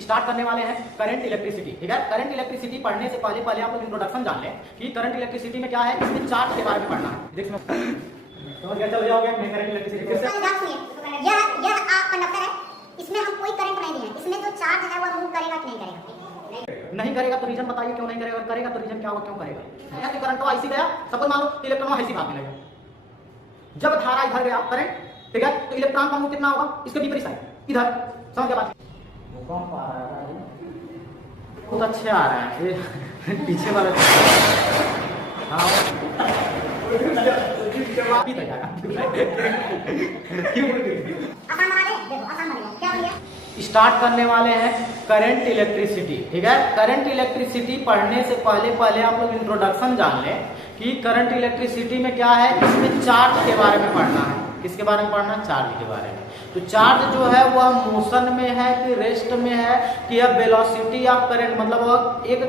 Start करने वाले हैं करंट इलेक्ट्रिसिटी। ठीक है, करंट इलेक्ट्रिसिटी पढ़ने से पहले आप लोग इंट्रोडक्शन जान लें कि करंट इलेक्ट्रिसिटी में क्या है, इसमें चार्ज के बारे में पढ़ना है। देखो समझ गया, चल जाओगे मैं करंट इलेक्ट्रिसिटी फिर से। यह कंडक्टर है, इसमें हम कोई करंट नहीं दिए, इसमें जो चार्ज है वह मूव करेगा कि नहीं करेगा? नहीं करेगा तो रीजन बताइए क्यों नहीं करेगा, करेगा तो रीजन क्या होगा, क्यों करेगा? या कि करंट तो ऐसी गया, सपोज मान लो इलेक्ट्रॉन ऐसी भाग में लगेगा, जब धारा इधर गया करंट, ठीक है, तो इलेक्ट्रॉन का मूव कितना होगा, इसके विपरीत साइड इधर। समझ गया बात? कौन आ रहा है? बहुत अच्छे आ रहे हैं ये पीछे वाला। हाँ स्टार्ट करने वाले हैं करंट इलेक्ट्रिसिटी। ठीक है, करंट इलेक्ट्रिसिटी पढ़ने से पहले आप लोग इंट्रोडक्शन जान लें कि करंट इलेक्ट्रिसिटी में क्या है, इसमें चार्ज के बारे में पढ़ना है। किसके बारे में पढ़ना? चार्ज के बारे में। तो चार्ज जो है वह मोशन में है कि रेस्ट में है कि यह वेलोसिटी ऑफ करंट, मतलब वह एक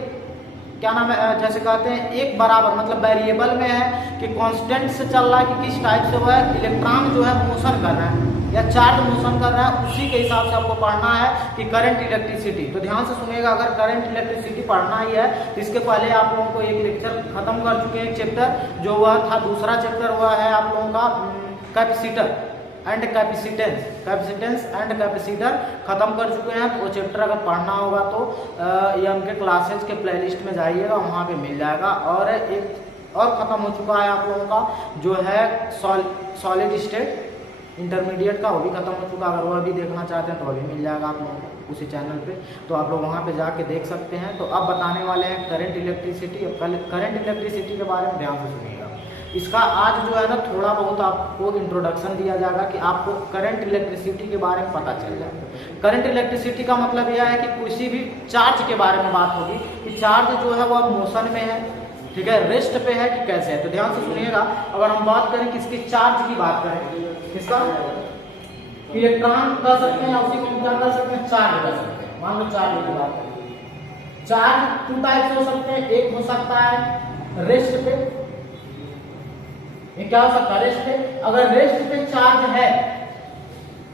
क्या नाम है, जैसे कहते हैं एक बराबर, मतलब वेरिएबल में है कि कांस्टेंट से चल रहा है कि किस टाइप से वह इलेक्ट्रॉन जो है मोशन कर रहा है या चार्ज मोशन कर रहा है, उसी के हिसाब से आपको पढ़ना है कि करंट इलेक्ट्रिसिटी। तो ध्यान से सुनिएगा, अगर करंट इलेक्ट्रिसिटी पढ़ना ही है तो इसके पहले आप लोगों को एक लेक्चर खत्म कर चुके हैं, एक चैप्टर जो हुआ था, दूसरा चैप्टर हुआ है आप लोगों का capacitor and capacitance and capacitor खत्म कर चुके हैं। तो वो चैप्टर अगर पढ़ना होगा तो ये उनके क्लासेज के प्लेलिस्ट में जाइएगा, वहाँ पे मिल जाएगा। और एक और खत्म हो चुका है आप लोगों का जो है सॉलिड स्टेट इंटरमीडिएट का, वो भी खत्म हो चुका। अगर वह भी देखना चाहते हैं तो वह भी मिल जाएगा आप लोगों को उसी चैनल पे, तो आप लोग वहाँ पे जाके देख सकते हैं। तो अब बताने वाले हैं करंट इलेक्ट्रिसिटी। करंट इलेक्ट्रिसिटी के बारे में ध्यान से सुनिएगा। इसका आज जो है ना थोड़ा बहुत आपको इंट्रोडक्शन दिया जाएगा कि आपको करंट इलेक्ट्रिसिटी के बारे में पता चल जाए। करंट इलेक्ट्रिसिटी का मतलब यह है कि किसी भी चार्ज के बारे में बात होगी कि चार्ज जो है वह मोशन में है, ठीक है, रेस्ट पे है कि कैसे है। तो ध्यान से सुनिएगा, अगर हम बात करें किसकी, चार्ज की बात करें, किसका? इलेक्ट्रॉन कर सकते हैं या उसी को क्या कर सकते हैं, चार्ज कर सकते हैं। मान लो चार्ज की बात करें, चार्ज टू टाइप हो सकते हैं। एक हो सकता है रेस्ट पे, ये क्या हो सकता है, रेस्ट पे। अगर रेस्ट पे चार्ज है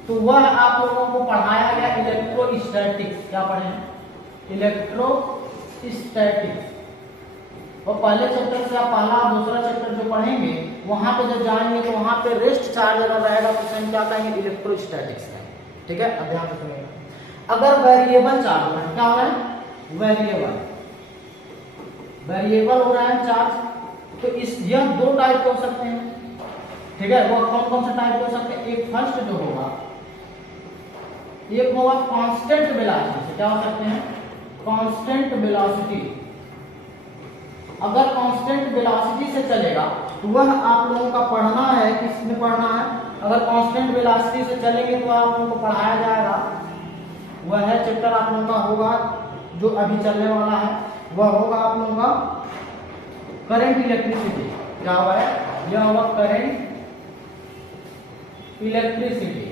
तो वह आप लोगों को पढ़ाया गया इलेक्ट्रोस्टैटिक्स। क्या पढ़े हैं? इलेक्ट्रोस्टैटिक्स। और पहले चैप्टर से आप पहला दूसरा चैप्टर जो पढ़ेंगे वहां पे जब जाएंगे तो वहां पे रेस्ट चार्ज अगर रहेगा तो हम क्या कहेंगे, इलेक्ट्रोस्टैटिक्स है। ठीक है, अब ध्यान से सुनिएगा। अगर वेरिएबल चार्ज हो रहा है, क्या हो रहा है, वेरिएबल हो रहा है चार्ज, तो इस यह दो टाइप के हो सकते हैं। ठीक है, वो कौन कौन से टाइप के हो सकते हैं? एक फर्स्ट जो होगा, एक होगा कांस्टेंट वेलोसिटी से। क्या हो सकते हैं? Constant velocity. अगर कांस्टेंट वेलोसिटी से चलेगा तो वह आप लोगों का पढ़ना है, किसमें पढ़ना है? अगर कांस्टेंट वेलोसिटी से चलेंगे तो आप लोगों को पढ़ाया जाएगा, वह है चैप्टर आप लोगों का होगा जो अभी चलने वाला है, वह होगा आप लोगों का करंट इलेक्ट्रिसिटी। क्या हुआ है? यह होगा करंट इलेक्ट्रिसिटी।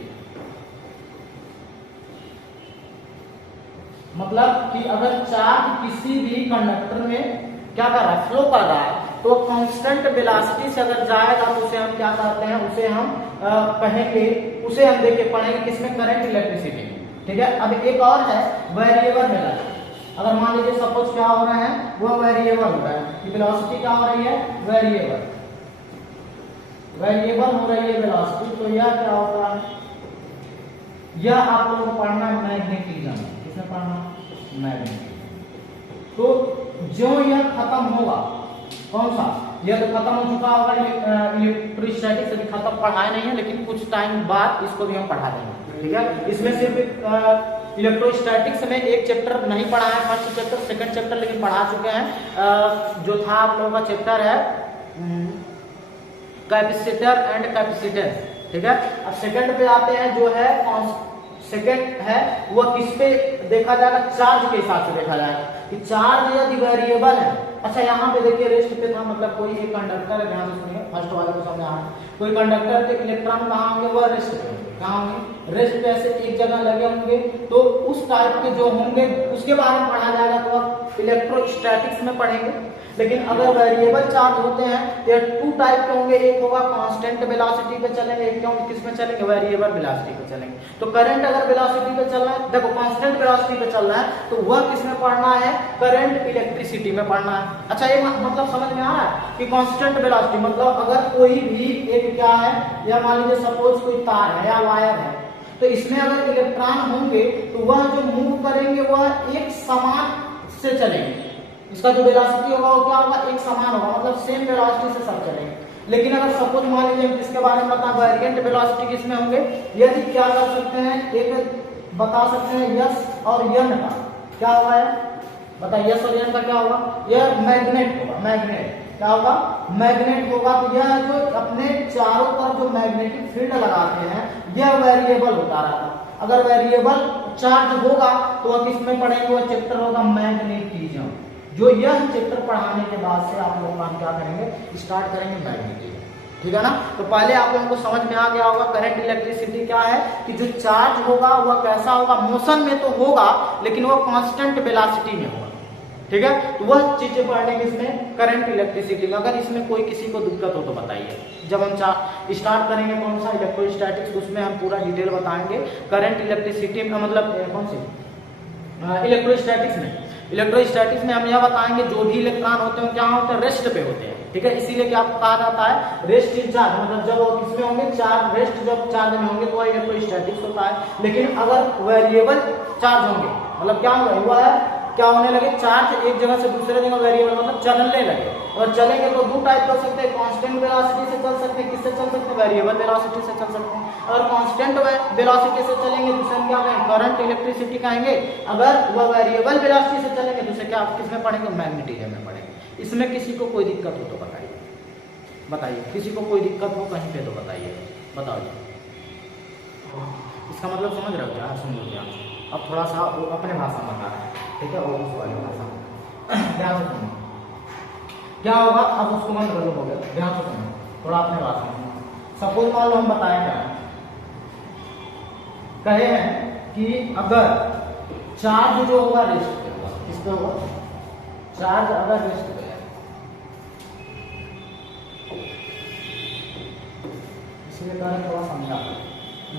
मतलब कि अगर चार्ज किसी भी कंडक्टर में क्या कर रहा है, फ्लो कर रहा है, तो कांस्टेंट वेलोसिटी से अगर जाएगा तो उसे हम क्या कहते हैं, उसे हम कहेंगे, उसे हम देखिए पढ़ेंगे किसमें, करंट इलेक्ट्रिसिटी। ठीक है, अब एक और है वेरिएबल वेलोसिटी। अगर मान लीजिए सपोज क्या हो रहा है, वह वेरिएबल हो रहा है, वेलोसिटी क्या हो रही है, वेरिएबल हो रही है वेलोसिटी, तो यह क्या होता है, यह आप लोगों को पढ़ना है मैग्नेटिज्म। किसमें पढ़ना? मैग्नेटिज्म। तो जो यह खत्म होगा, कौन सा, यह तो खत्म हो चुका होगा, इलेक्ट्रोस्टैटिक्स अभी खत्म पढ़ाया नहीं है, लेकिन कुछ टाइम बाद इसको भी हम पढ़ा देंगे। ठीक है, इसमें सिर्फ इलेक्ट्रोस्टैटिक्स में एक चैप्टर नहीं पढ़ा है, फर्स्ट चैप्टर, सेकंड चैप्टर लेकिन पढ़ा चुके हैं। जो था आप लोगों का चैप्टर है कैपेसिटर एंड कैपेसिटेंस। ठीक है, अब सेकंड पे आते हैं, जो है सेकंड है वह किस पे देखा जाएगा, चार्ज के हिसाब से देखा जाएगा कि चार्ज यदि वेरिएबल है। अच्छा, यहाँ पे देखिए रेस्ट पे था, मतलब कोई एक कंडक्टर है, ध्यान से सुनिए, फर्स्ट वाले को समझ आ रहा है। कोई कंडक्टर के इलेक्ट्रॉन कहाँ होंगे, वह रेस्ट पे होंगे। कहाँ होंगे, रेस्ट पे ऐसे एक जगह लगे होंगे। तो उस टाइप के जो होंगे उसके बारे में पढ़ा जाएगा, तो आप इलेक्ट्रोस्टैटिक्स में पढ़ेंगे। लेकिन अगर वेरिएबल चार्ज होते हैं तो ये टू टाइप के होंगे, एक होगा कांस्टेंट वेलोसिटी पे चलेंगे, एक किस में चलेंगे, वेरिएबल वेलोसिटी पे चलेंगे। तो करंट अगर वेलोसिटी पे चल रहा है, देखो कांस्टेंट वेलोसिटी पे चल रहा है, तो वह किस में पढ़ना है, करंट इलेक्ट्रिसिटी में पढ़ना है। अच्छा, ये मतलब समझ में आ रहा है कि कांस्टेंट वेलोसिटी मतलब अगर कोई भी एक क्या है, या मान लीजिए सपोज कोई तार है या वायर है, तो इसमें अगर इलेक्ट्रॉन होंगे तो वह जो मूव करेंगे वह एक समान से चलेंगे। इसका जो वेलोसिटी होगा वो क्या होगा, एक समान होगा, मतलब सेम वेलोसिटी से सब चलेंगे। लेकिन अगर सपोज मान लीजिए हम किसके बारे में बता, वेरिएंट वेलोसिटी किसमें होंगे, यदि क्या कर सकते हैं, एक बता सकते हैं यस और यन का क्या होगा, बताइए यस और यन का क्या होगा, यह मैग्नेट होगा। मैग्नेट क्या होगा, मैग्नेट होगा। तो यह जो अपने चारों तरफ जो मैग्नेटिक फील्ड लगाते हैं यह वेरिएबल होता रहा। अगर वेरिएबल चार्ज होगा तो वह किसमें पढ़ेंगे, वह चैप्टर होगा मैग्नेटिज्म। जो यह चैप्टर पढ़ाने के बाद से आप लोग काम क्या करेंगे, स्टार्ट करेंगे मैग्नेटिज्म। ठीक है ना। तो पहले आप लोगों को समझ में आ गया होगा करंट इलेक्ट्रिसिटी क्या है, कि जो चार्ज होगा वह कैसा होगा, मोशन में तो होगा लेकिन वह कांस्टेंट वेलोसिटी में होगा। ठीक है, तो वह चीजें पढ़ने की इसमें करंट इलेक्ट्रिसिटी में। अगर इसमें कोई किसी को दिक्कत हो तो बताइए। जब हम स्टार्ट करेंगे कौन सा, इलेक्ट्रोस्टैटिक्स, उसमें हम पूरा डिटेल बताएंगे करंट इलेक्ट्रिसिटी में, मतलब कौन सी इलेक्ट्रोस्टैटिक्स में। इलेक्ट्रोस्टैटिक्स में हम यह बताएंगे जो भी इलेक्ट्रॉन होते हैं क्या होते हैं, रेस्ट पे होते हैं। ठीक है, इसीलिए क्या कहा जाता है, रेस्ट इन चार्ज, मतलब जब वो किसमें होंगे, चार्ज, रेस्ट जब चार्ज में होंगे तो वह इलेक्ट्रोस्टैटिक्स होता है। लेकिन अगर वेरिएबल चार्ज होंगे, मतलब क्या हुआ है, क्या होने लगे, चार्ज एक जगह से दूसरे जगह वेरिएबल मतलब चलने लगे। और चलेंगे तो दो टाइप कर सकते हैं, कांस्टेंट वेलोसिटी से चल सकते हैं, किससे चल सकते हैं, वेरिएबल वेलोसिटी से चल सकते हैं। अगर कांस्टेंट वेलोसिटी से चलेंगे तो उसे हम क्या कहेंगे, करंट इलेक्ट्रिसिटी कहेंगे। अगर वह वेरिएबल वेलोसिटी से चलेंगे तो उसे क्या किसमें पढ़ेंगे, मैग्नेटिज्म में पढ़ेंगे। इसमें किसी को कोई दिक्कत हो तो बताइए, बताइए किसी को कोई दिक्कत हो कहीं पे तो बताइए, बताइए। इसका मतलब समझ रहे हो क्या, सुन लो क्या। अब थोड़ा सा वो अपने भाषा में बता रहा है, ठीक है, वो उस वाली भाषा ध्यान से सुनो क्या होगा। अब उसको मन कर लो, हो गया, ध्यान से सुनो थोड़ा अपने भाषा में। सपोज मान लो हम बताएं क्या कहे हैं कि अगर चार्ज जो होगा रेस्ट पे होगा, किस पे होगा, चार्ज अगर रेस्ट पे है, इसलिए कहें थोड़ा समझा,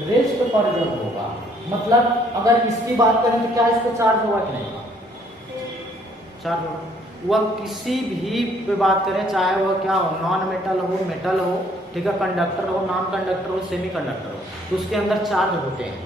रेस्ट पर जब होगा मतलब अगर इसकी बात करें तो क्या इस पर चार्ज होगा कि नहीं होगा, चार्ज होगा। वह किसी भी पे बात करें, चाहे वह क्या हो, नॉन मेटल हो, मेटल हो, ठीक है, कंडक्टर हो, नॉन कंडक्टर हो, सेमी कंडक्टर हो, तो उसके अंदर चार्ज होते हैं।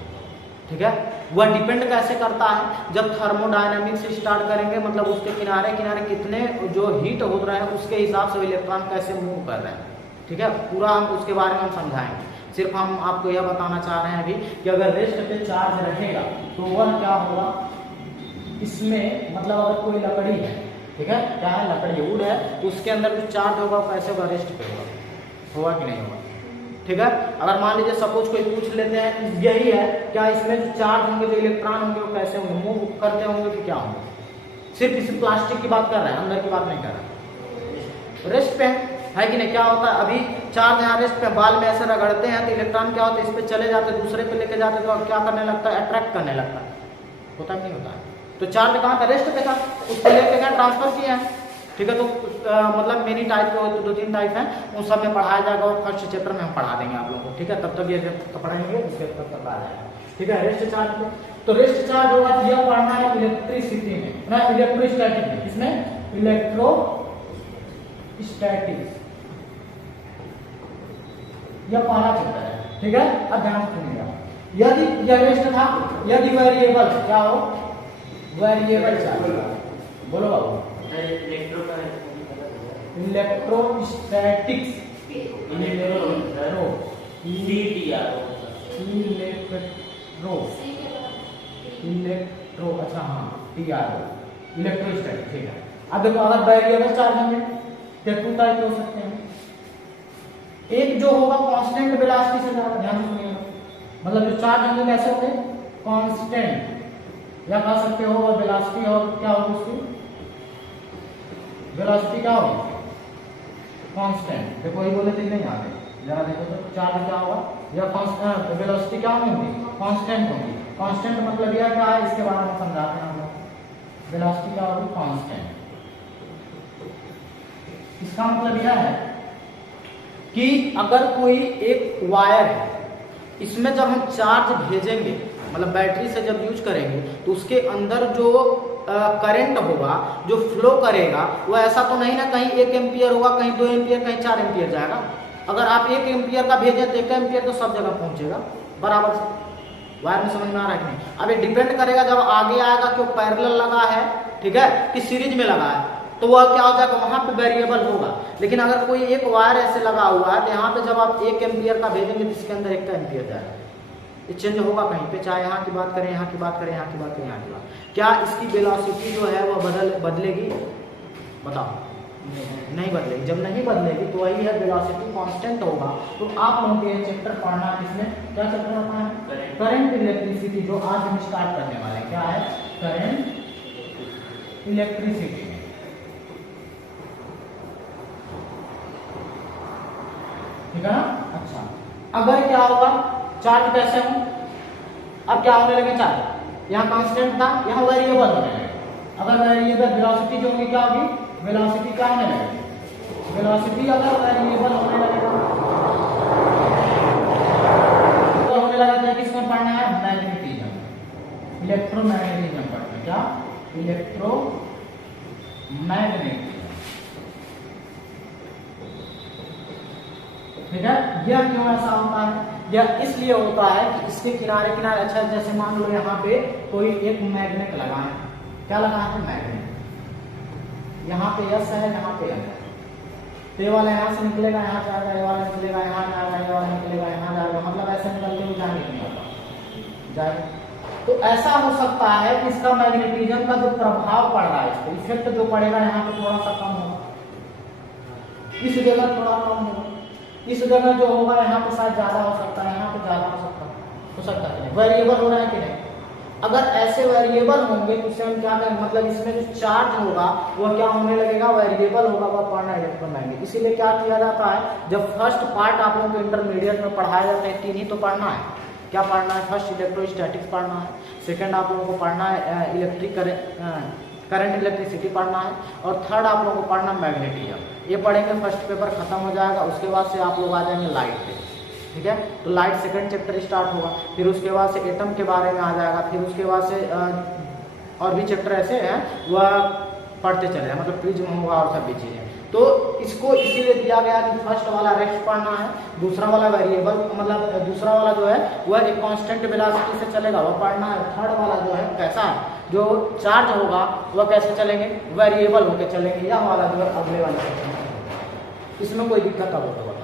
ठीक है, वह डिपेंड कैसे करता है, जब थर्मोडायनामिक्स से स्टार्ट करेंगे, मतलब उसके किनारे किनारे कितने जो हीट हो रहा है उसके हिसाब से इलेक्ट्रॉन कैसे मूव कर रहे हैं। ठीक है, पूरा हम उसके बारे में हम समझाएंगे। सिर्फ हम आपको यह बताना चाह रहे हैं अभी कि अगर रेस्ट पे चार्ज रहेगा तो वह क्या होगा, इसमें मतलब अगर कोई लकड़ी है, ठीक है, क्या है, लकड़ी वुड है, तो उसके अंदर जो चार्ज होगा वो कैसे होगा, रेस्ट पे होगा कि नहीं होगा। ठीक है, अगर मान लीजिए सपोज कोई पूछ लेते हैं यही है, क्या इसमें जो चार्ज होंगे, जो इलेक्ट्रॉन होंगे वो कैसे होंगे, मूव करते होंगे कि क्या होंगे। सिर्फ इसी प्लास्टिक की बात कर रहे हैं, अंदर की बात नहीं कर रहे, रेस्ट पे है कि नहीं। क्या होता है, अभी चार्ज यहाँ रेस्ट पे, बाल में ऐसे रगड़ते हैं तो इलेक्ट्रॉन क्या होता है, इस पे चले जाते, दूसरे पे लेके जाते तो क्या करने लगता है, अट्रैक्ट करने लगता है, होता नहीं होता है। तो चार्ज कहाँ था, रेस्ट पे था, उसको लेके गए ट्रांसफर किया है। ठीक है, तो मतलब मेनी टाइप के होते, 2-3 टाइप हैं, उन सब में पढ़ाया जाएगा और फर्स्ट चैप्टर में हम पढ़ा देंगे आप लोगों को। ठीक है, तब तक ये पढ़ाएंगे, उसके तब तक आ जाएगा। ठीक है, रेस्ट चार्ज पे, तो रेस्ट चार्ज होगा तो यह पढ़ना है इलेक्ट्रिसिटी में ना, इलेक्ट्रोस्टैटिक में, इसमें इलेक्ट्रोस्टैटिक्स, यह पहला चैप्टर है। ठीक है, अब ध्यान से सुनिएगा, यदि यह रेस्ट था, यदि वेरिएबल क्या हो, वेरिएबल चार्ज, बोलो बाबू, इलेक्ट्रोस्टैटिक्स, इलेक्ट्रो, अच्छा हाँ, TRO, इलेक्ट्रोस्टैटिक। ठीक है, अब देखो अगर वेरिएबल चार्ज होंगे तो 2 टाइप हो सकते हैं। एक जो होगा कांस्टेंट वेलोसिटी से ज्यादा, ध्यान सुनिएगा, मतलब जो चार्ज होंगे कैसे होंगे, कांस्टेंट, या कह सकते हो वो वेलोसिटी, और क्या होगी उसकी वेलोसिटी क्या होगी, कांस्टेंट। देखो ये बोले थे नहीं आगे, जरा देखो तो चार्ज क्या होगा, या वेलोसिटी क्या होगी, कांस्टेंट होगी। कांस्टेंट मतलब यह क्या है, इसके बारे में समझाते हैं हम लोग। वेलोसिटी क्या होगी, कांस्टेंट। इसका मतलब यह है कि अगर कोई एक वायर है, इसमें जब हम चार्ज भेजेंगे, मतलब बैटरी से जब यूज करेंगे, तो उसके अंदर जो करंट होगा, जो फ्लो करेगा, वो ऐसा तो नहीं ना कहीं 1 एम्पियर होगा, कहीं 2 एम्पियर, कहीं 4 एम्पियर जाएगा। अगर आप 1 एम्पियर का भेजें तो 1 एम्पियर तो सब जगह पहुंचेगा बराबर से। वायर में समझ में आ रहा है कि नहीं? अब ये डिपेंड करेगा जब आगे आएगा कि वो पैरेलल लगा है, ठीक है, कि सीरीज में लगा है, तो वह क्या हो जाएगा, वहां पे वेरिएबल होगा। लेकिन अगर कोई एक वायर ऐसे लगा हुआ है, तो यहाँ पे जब आप 1 एम्पियर का भेजेंगे तो इसके अंदर 1 एम्पियर जाएगा, ये चेंज होगा कहीं पे, चाहे यहाँ की बात करें, यहाँ की बात करें, यहाँ की बात करें, यहाँ की बात। क्या इसकी वेलोसिटी जो है वह बदलेगी? बताओ, नहीं बदलेगी। जब नहीं बदलेगी तो वही है, वेलोसिटी कांस्टेंट होगा। तो आप लोगों के चैप्टर पढ़ना, इसमें क्या चैप्टर पढ़ना है, करंट इलेक्ट्रिसिटी, जो आज हम स्टार्ट करने वाले हैं। क्या है, करंट इलेक्ट्रिसिटी। ठीक है ना? अच्छा, अगर क्या होगा, चार्ज कैसे हो, अब क्या होने लगे, चार्ज यहाँ कांस्टेंट था, यहाँ वेरिएबल होने लगे। अगर वेरिएबल वेलोसिटी जो होगी क्या होगी, वेलोसिटी क्या होने लगेगी, वेलोसिटी अगर वेरिएबल होने लगेगा तो होने लगा था, किसमें पढ़ना है, मैग्नेटिज्म, इलेक्ट्रोमैग्नेटिज्म पढ़ना है। क्या, इलेक्ट्रोमैग्नेटिज्म। ठीक है, यह क्यों ऐसा होता है, यह इसलिए होता है कि इसके किनारे किनारे, अच्छा जैसे मान लो यहाँ पे कोई एक मैग्नेट लगा है, क्या लगा है, मैग्नेट, यहाँ पे यस है, यहाँ पे एन है, तो ये वाला यहाँ से निकलेगा, यहाँ जाएगा, ये वाला निकलेगा, यहाँ जाएगा, ये वाला निकलेगा, यहाँ जाएगा, मतलब ऐसे निकलते हुए जाने नहीं होगा, जाएगा। तो ऐसा हो सकता है कि इसका मैग्नेटिज्म का जो प्रभाव पड़ रहा है, इसको इफेक्ट जो पड़ेगा यहाँ पे थोड़ा सा कम होगा, इस जगह थोड़ा कम होगा, इस जगह जो होगा यहाँ पे शायद ज्यादा हो सकता है, यहाँ पे ज्यादा हो सकता है। वेरिएबल हो रहा है कि नहीं? अगर ऐसे वेरिएबल होंगे तो उसे हम क्या करें, मतलब इसमें जो चार्ज होगा वह क्या होने लगेगा, वेरिएबल होगा, वह पढ़ना इलेक्ट्रोमैग्नेटिज्म। इसीलिए क्या किया जाता है, जब फर्स्ट पार्ट आप लोगों को इंटरमीडिएट में पढ़ाया जाता है, 3 ही तो पढ़ना है। क्या पढ़ना है, फर्स्ट इलेक्ट्रोस्टैटिक्स पढ़ना है, सेकेंड आप लोगों को पढ़ना है इलेक्ट्रिक करंट इलेक्ट्रिसिटी पढ़ना है, और थर्ड आप लोगों को पढ़ना मैग्नेटिज्म। ये पढ़ेंगे, फर्स्ट पेपर खत्म हो जाएगा, उसके बाद से आप लोग आ जाएंगे लाइट पे। ठीक है, तो लाइट सेकंड चैप्टर स्टार्ट होगा, फिर उसके बाद से एटम के बारे में आ जाएगा, फिर उसके बाद से और भी चैप्टर ऐसे हैं वह पढ़ते चले, मतलब प्रिज्म होगा और सब भी चीजें। तो इसको इसीलिए दिया गया कि फर्स्ट वाला रेस्ट पढ़ना है, दूसरा वाला वेरिएबल, मतलब दूसरा वाला जो है वह एक कांस्टेंट वेलोसिटी से चलेगा, वह पढ़ना है। थर्ड वाला जो है कैसा है, जो चार्ज होगा वह कैसे चलेंगे, वेरिएबल होकर चलेंगे। यह वाला जो है अगले वाले, इसमें कोई दिक्कत अब तो बताओ,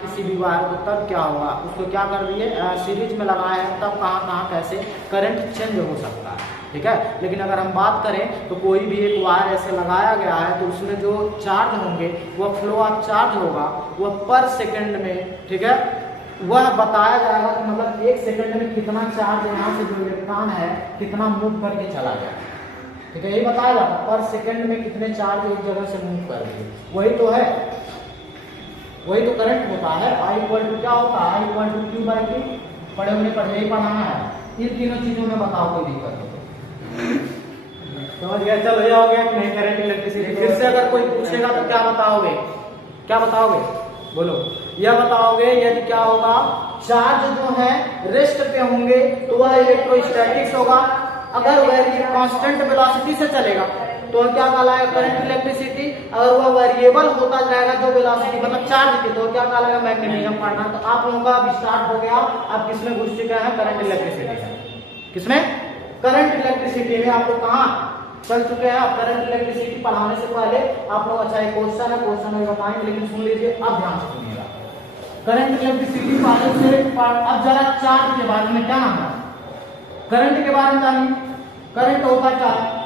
किसी भी वायर को तब क्या होगा, उसको क्या कर दिए, सीरीज में लगाए हैं, तब कहाँ कैसे करंट चेंज हो सकता है। ठीक है, लेकिन अगर हम बात करें तो कोई भी एक वायर ऐसे लगाया गया है, तो उसमें जो चार्ज होंगे वह फ्लो ऑफ चार्ज होगा, वह पर सेकंड में, ठीक है, वह बताया जाएगा कि मतलब 1 सेकंड में कितना चार्ज यहाँ से जो इलेक्ट्रॉन है कितना मूव करके चला गया। ठीक है, यही बताया जाता है, पर सेकंड में कितने चार्ज एक जगह से मूव कर दिए। वही तो है, वही तो करंट होता है। I इक्वल टू क्या होता है, I equal to Q by Q, पढ़े होने पर यही पढ़ाना है। इन तीनों चीजों में बताओ कोई दिक्कत हो तो समझ गया, चलो ये हो गया कि नहीं करंट इलेक्ट्रिसिटी। फिर से अगर कोई पूछेगा तो क्या बताओगे, क्या बताओगे, बोलो, यह बताओगे यदि क्या होगा, चार्ज जो है रेस्ट पे होंगे तो वह इलेक्ट्रोस्टैटिक्स होगा। अगर वह कांस्टेंट वेलोसिटी से चलेगा तो क्या कहलाएगा, करंट इलेक्ट्रिसिटी। अगर वह वेरिएबल होता जाएगा जो वेलोसिटी मतलब चार्ज की, तो क्या कहलाएगा, मैग्नेटिज्म पढ़ना। तो आप लोगों का अब स्टार्ट हो गया, आप किसमें घुस चुके हैं, करंट इलेक्ट्रिसिटी। किसमें, करंट इलेक्ट्रिसिटी में। आप लोग कहाँ चल चुके हैं, आप करंट इलेक्ट्रिसिटी पढ़ाने से पहले आप लोग, अच्छा एक क्वेश्चन है, क्वेश्चन में बताएंगे, लेकिन सुन लीजिए, अब ध्यान से सुनिएगा। करंट इलेक्ट्रिसिटी पढ़ने से अब जरा चार्ज के बारे में क्या नाम है, करंट के बारे में जानिए। करंट होता क्या है,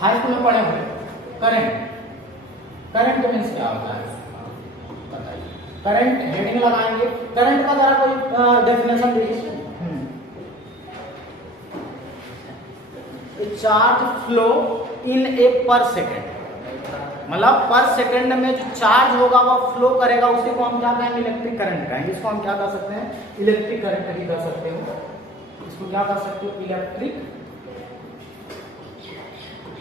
हाई स्कूल में पढ़े हुए, करंट, करंट मीन्स क्या होता है बताइए। करंट हेडिंग लगाएंगे, करंट का जरा कोई डेफिनेशन दीजिए। चार्ज फ्लो इन ए पर सेकेंड, मतलब पर सेकंड में जो चार्ज होगा वो फ्लो करेगा, उसी को हम क्या कहेंगे, इलेक्ट्रिक करंट कहेंगे। इसको हम क्या कर सकते हैं, इलेक्ट्रिक करंट भी कर सकते हो। इसको क्या कर सकते हो, इलेक्ट्रिक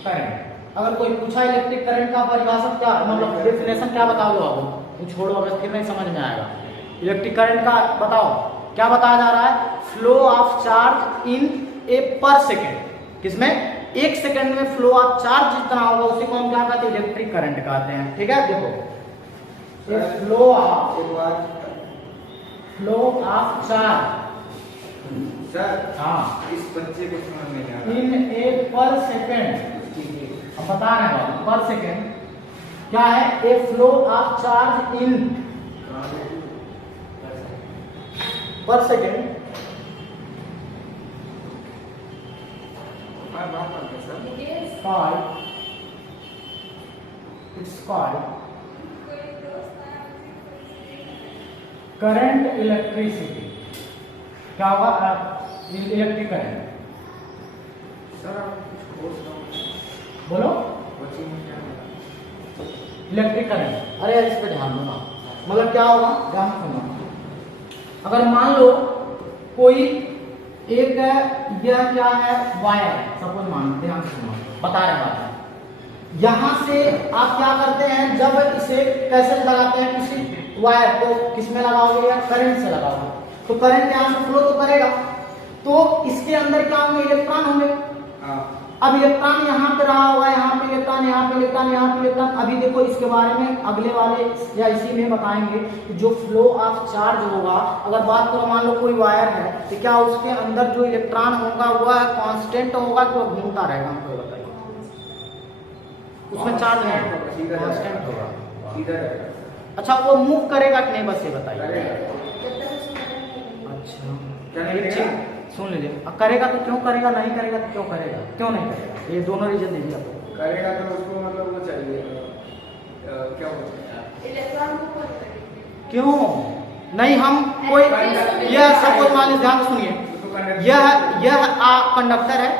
करंट। अगर कोई पूछा इलेक्ट्रिक करंट का परिभाषा क्या, मतलब डेफिनेशन क्या बता दो आपको, कुछ छोड़ो अगर फिर नहीं समझ में आएगा। इलेक्ट्रिक करंट का बताओ क्या बताया जा रहा है, फ्लो ऑफ चार्ज इन ए पर सेकेंड, किसमें, एक सेकंड में फ्लो ऑफ चार्ज जितना होगा उसी को हम क्या कहते हैं, इलेक्ट्रिक करंट कहते हैं। ठीक है, देखो फ्लो ऑफ चार्ज सर हाँ इस बच्चे को समझ में नहीं आ रहा। इन ए पर सेकेंड, अब बता रहे हैं पर सेकेंड क्या है, ए फ्लो ऑफ चार्ज इन पर second, it's called current electricity. क्या होगा, इलेक्ट्रिक करंट। सर आप कुछ कोर्स का बोलो, कोचिंग में क्या होगा? Electric current. अरे यार इस पे ध्यान दो ना, मतलब क्या होगा, ध्यान सुनो। अगर मान लो कोई एक यह क्या है, वायर, सपोज मान, ध्यान से सुनो, बता रहे बात। यहां से आप क्या करते हैं, जब इसे कैसे लगाते हैं, किसी वायर को किसमें लगाओगे, या करंट से लगाओगे, तो करंट यहां से फ्लो तो करेगा, तो इसके अंदर क्या होंगे, इलेक्ट्रॉन होंगे। अब इलेक्ट्रॉन यहाँ पे रहा होगा, यहाँ पे इलेक्ट्रॉन, यहाँ पे इलेक्ट्रॉन, यहाँ पे इलेक्ट्रॉन। अभी देखो इसके बारे में अगले वाले या इसी में बताएंगे कि जो फ्लो ऑफ चार्ज होगा, अगर बात करो मान लो कोई वायर है, तो क्या उसके अंदर जो इलेक्ट्रॉन होगा वह कांस्टेंट होगा कि वह घूमता रहेगा, हमको बताइए। उसमें चार्ज नहीं, कांस्टेंट होगा। अच्छा, वो मूव करेगा कि नहीं, बस ये बताइए। अच्छा, सुन लीजिए, करेगा तो क्यों करेगा, नहीं करेगा तो क्यों करेगा, क्यों नहीं करेगा, ये दोनों रीजन दीजिए आपको। करेगा तो उसको मतलब वो चाहिए, क्या बोलते हैं, क्यों नहीं, हम कोई, यह सपोज मान लीजिए, ध्यान सुनिए, यह कंडक्टर है,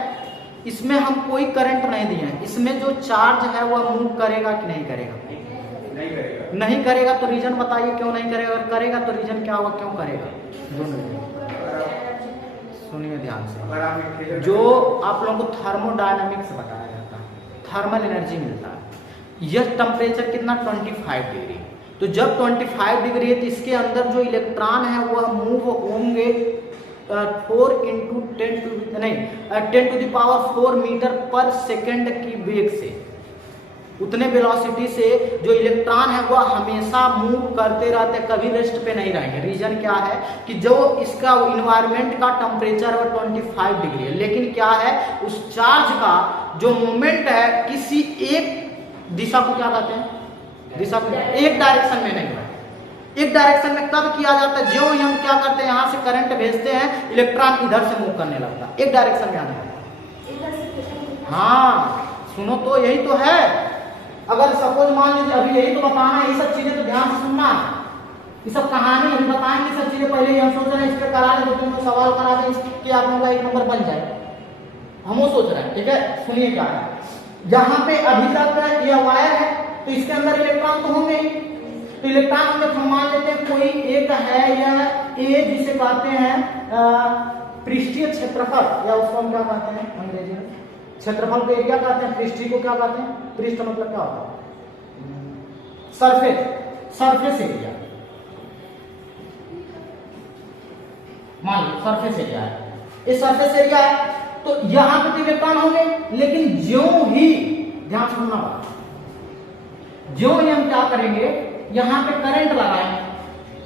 इसमें हम कोई करंट नहीं दिए हैं, इसमें जो चार्ज है वह मूव करेगा कि नहीं करेगा, नहीं करेगा। नहीं करेगा तो रीजन बताइए क्यों नहीं करेगा, अगर करेगा तो रीजन क्या होगा, क्यों करेगा, दोनों सुनिए ध्यान से। जो आप लोगों को थर्मोडायनामिक्स बताया जाता है, थर्मल एनर्जी मिलता है, यह टेम्परेचर कितना 25 डिग्री, तो जब 25 डिग्री है तो इसके अंदर जो इलेक्ट्रॉन है वह मूव होंगे 4 × 10 टू द पावर 4 मीटर पर सेकंड की वेग से, उतने वेलोसिटी से जो इलेक्ट्रॉन है वह हमेशा मूव करते रहते, कभी रेस्ट पे नहीं रहेंगे। रीजन क्या है कि जो इसका इन्वायरमेंट का टेम्परेचर है 25 डिग्री है, लेकिन क्या है, उस चार्ज का जो मूवमेंट है किसी एक दिशा को क्या कहते हैं, दिशा को, एक डायरेक्शन में नहीं है, एक डायरेक्शन में कब किया जाता है, जो हम क्या करते हैं, यहाँ से करंट भेजते हैं, इलेक्ट्रॉन इधर से मूव करने लगता है, एक डायरेक्शन में आने लगता है। हाँ सुनो तो, यही तो है। अगर सपोज मान लीजिए, अभी यही तो बताना है, ये सब चीजें तो ध्यान से सुनना, ये सब कहानी हम बताएंगे, सब चीजें पहले ही हम सोच रहे हैं इस पे करा लें, तुम लोग सवाल करा दें इसके, आप लोगों का 1 नंबर बन जाए, हम वो सोच रहे हैं। ठीक है, सुनिए क्या है, यहाँ पे अभी तक यह वायर है, तो इसके अंदर इलेक्ट्रॉन तो होंगे, तो इलेक्ट्रॉन जब हम मान लेते हैं कोई एक है, यह ए जिसे कहते हैं पृष्ठीय क्षेत्रफल, या उसको हम क्या कहते हैं अंग्रेजी में, क्षेत्रफल को एरिया कहते हैं, पृष्ठीय को क्या कहते हैं, पृष्ठ मतलब क्या होता है, सरफेस, सरफेस एरिया, मान लो सरफेस एरिया है, ये सरफेस एरिया है, तो यहां पे इलेक्ट्रॉन होंगे, लेकिन ज्यों ही, ध्यान सुनना बात, ज्यों ही हम क्या करेंगे, यहां पे करंट लगाएंगे,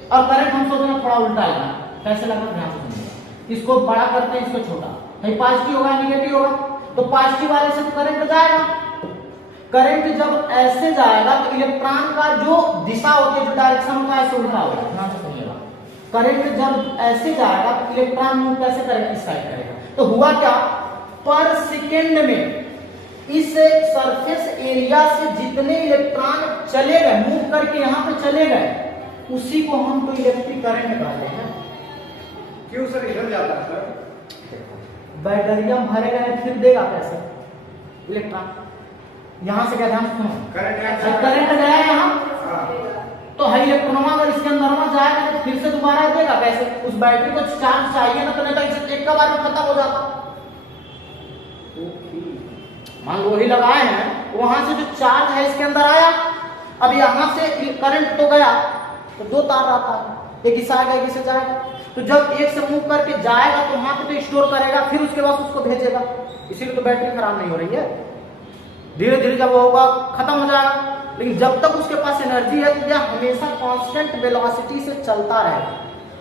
और करंट हम सोच रहे हैं थोड़ा उल्टा लगाना, कैसे लगेगा, ध्यान से सुनिएगा, इसको बड़ा करते हैं, इसको छोटा, कहीं पॉजिटिव होगा निगेटिव होगा, तो पॉजिटिव वाले से करंट जाएगा, करंट जब ऐसे जाएगा तो इलेक्ट्रॉन का जो दिशा होती है, जो डायरेक्शन होता है, ऐसे उल्टा होगा, ध्यान से सुनिएगा, करंट जब ऐसे जाएगा तो इलेक्ट्रॉन मूव कैसे करेगा, इस साइड करेगा, तो हुआ क्या, पर सेकेंड में इस सरफेस एरिया से जितने इलेक्ट्रॉन चले गए, मूव करके यहां पे चले गए, उसी को हम तो इलेक्ट्रिक करंट कहते हैं। क्यों सर इधर जाता है सर, बैटरियम भरेगा फिर देगा कैसे इलेक्ट्रॉन, यहाँ से क्या ध्यान सुनो, करंट करंट गया यहाँ, हाँ तो हाई इलेक्ट्रॉन अगर इसके अंदर में जाएगा तो फिर से दोबारा देगा कैसे? उस बैटरी को चार्ज चाहिए ना, तो नहीं तो इसे एक का बार में खत्म हो जाता। मान लो वही लगाए हैं, वहां से जो चार्ज है इसके अंदर आया, अब यहां से करंट तो गया, तो दो तार आता है, एक इसे आएगा एक इसे जाएगा, तो जब एक से मूव करके जाएगा तो वहां पे तो स्टोर करेगा, फिर उसके बाद उसको भेजेगा, इसीलिए तो बैटरी खराब नहीं हो रही है। धीरे धीरे जब वो होगा खत्म हो जाएगा, लेकिन जब तक उसके पास एनर्जी है तो यह हमेशा कांस्टेंट वेलोसिटी से चलता रहेगा,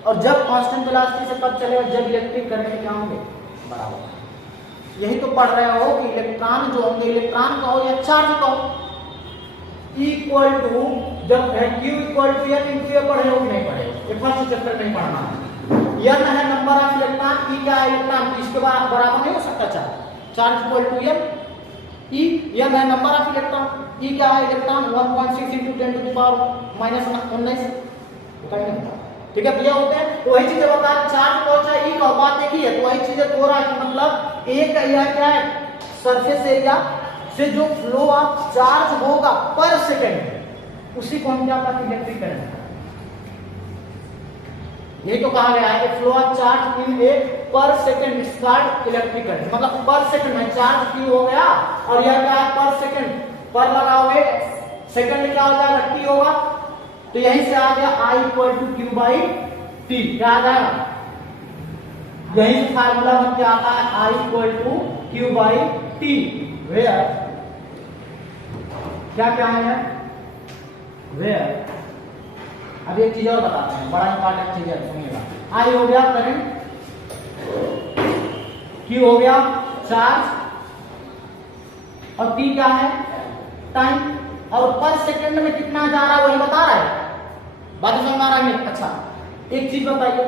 और जब कांस्टेंट वेलोसिटी से कब चलेगा? जब इलेक्ट्रिक करंट क्या होंगे? बराबर। यही तो पढ़ रहे हो कि इलेक्ट्रॉन जो होंगे, इलेक्ट्रॉन कहो या चार्ज कहो, इक्वल टू, जब Q equal to N ampere पढ़े हो कि नहीं पढ़े हो? ये फर्स्ट चैप्टर नहीं पढ़ना है। N है नंबर ऑफ इलेक्ट्रॉन, E क्या है इलेक्ट्रॉन, इसके बराबर नहीं हो सकता charge equal to N, E N है नंबर ऑफ इलेक्ट्रॉन, E क्या है इलेक्ट्रॉन, 1.6 × 10⁻⁻⁹ ठीक है भैया होते हैं। तो वही चीजें बता, चार्ज पहुंचा E का बात एक ही है, तो वही चीजें दो रहा है, मतलब एक या क्या है सरफेस एरिया से जो फ्लो ऑफ चार्ज होगा पर सेकंड, उसी को हम क्या कहते हैं? Electric current. यही तो कहा गया है कि फ्लो ऑफ चार्ज इन ए पर second is called electric current, मतलब पर सेकंड में चार्ज Q हो गया, और यह क्या है पर सेकंड, पर लगाओगे सेकंड में क्या हो जाएगा? T होगा, तो यहीं से आ गया I इक्वल टू Q/T, क्या आ जाएगा? यही फार्मूला हम क्या आता है? I equal to Q/T, where क्या है वेयर। अब एक चीज और बताते हैं, बड़ा इंपॉर्टेंट चीज है, सुनिएगा। I हो गया करंट, Q हो गया चार्ज, और T क्या है? टाइम, और पर सेकंड में कितना जा रहा है वही बता रहा है, बात समझ में आ रहा है नहीं? अच्छा एक चीज बताइए,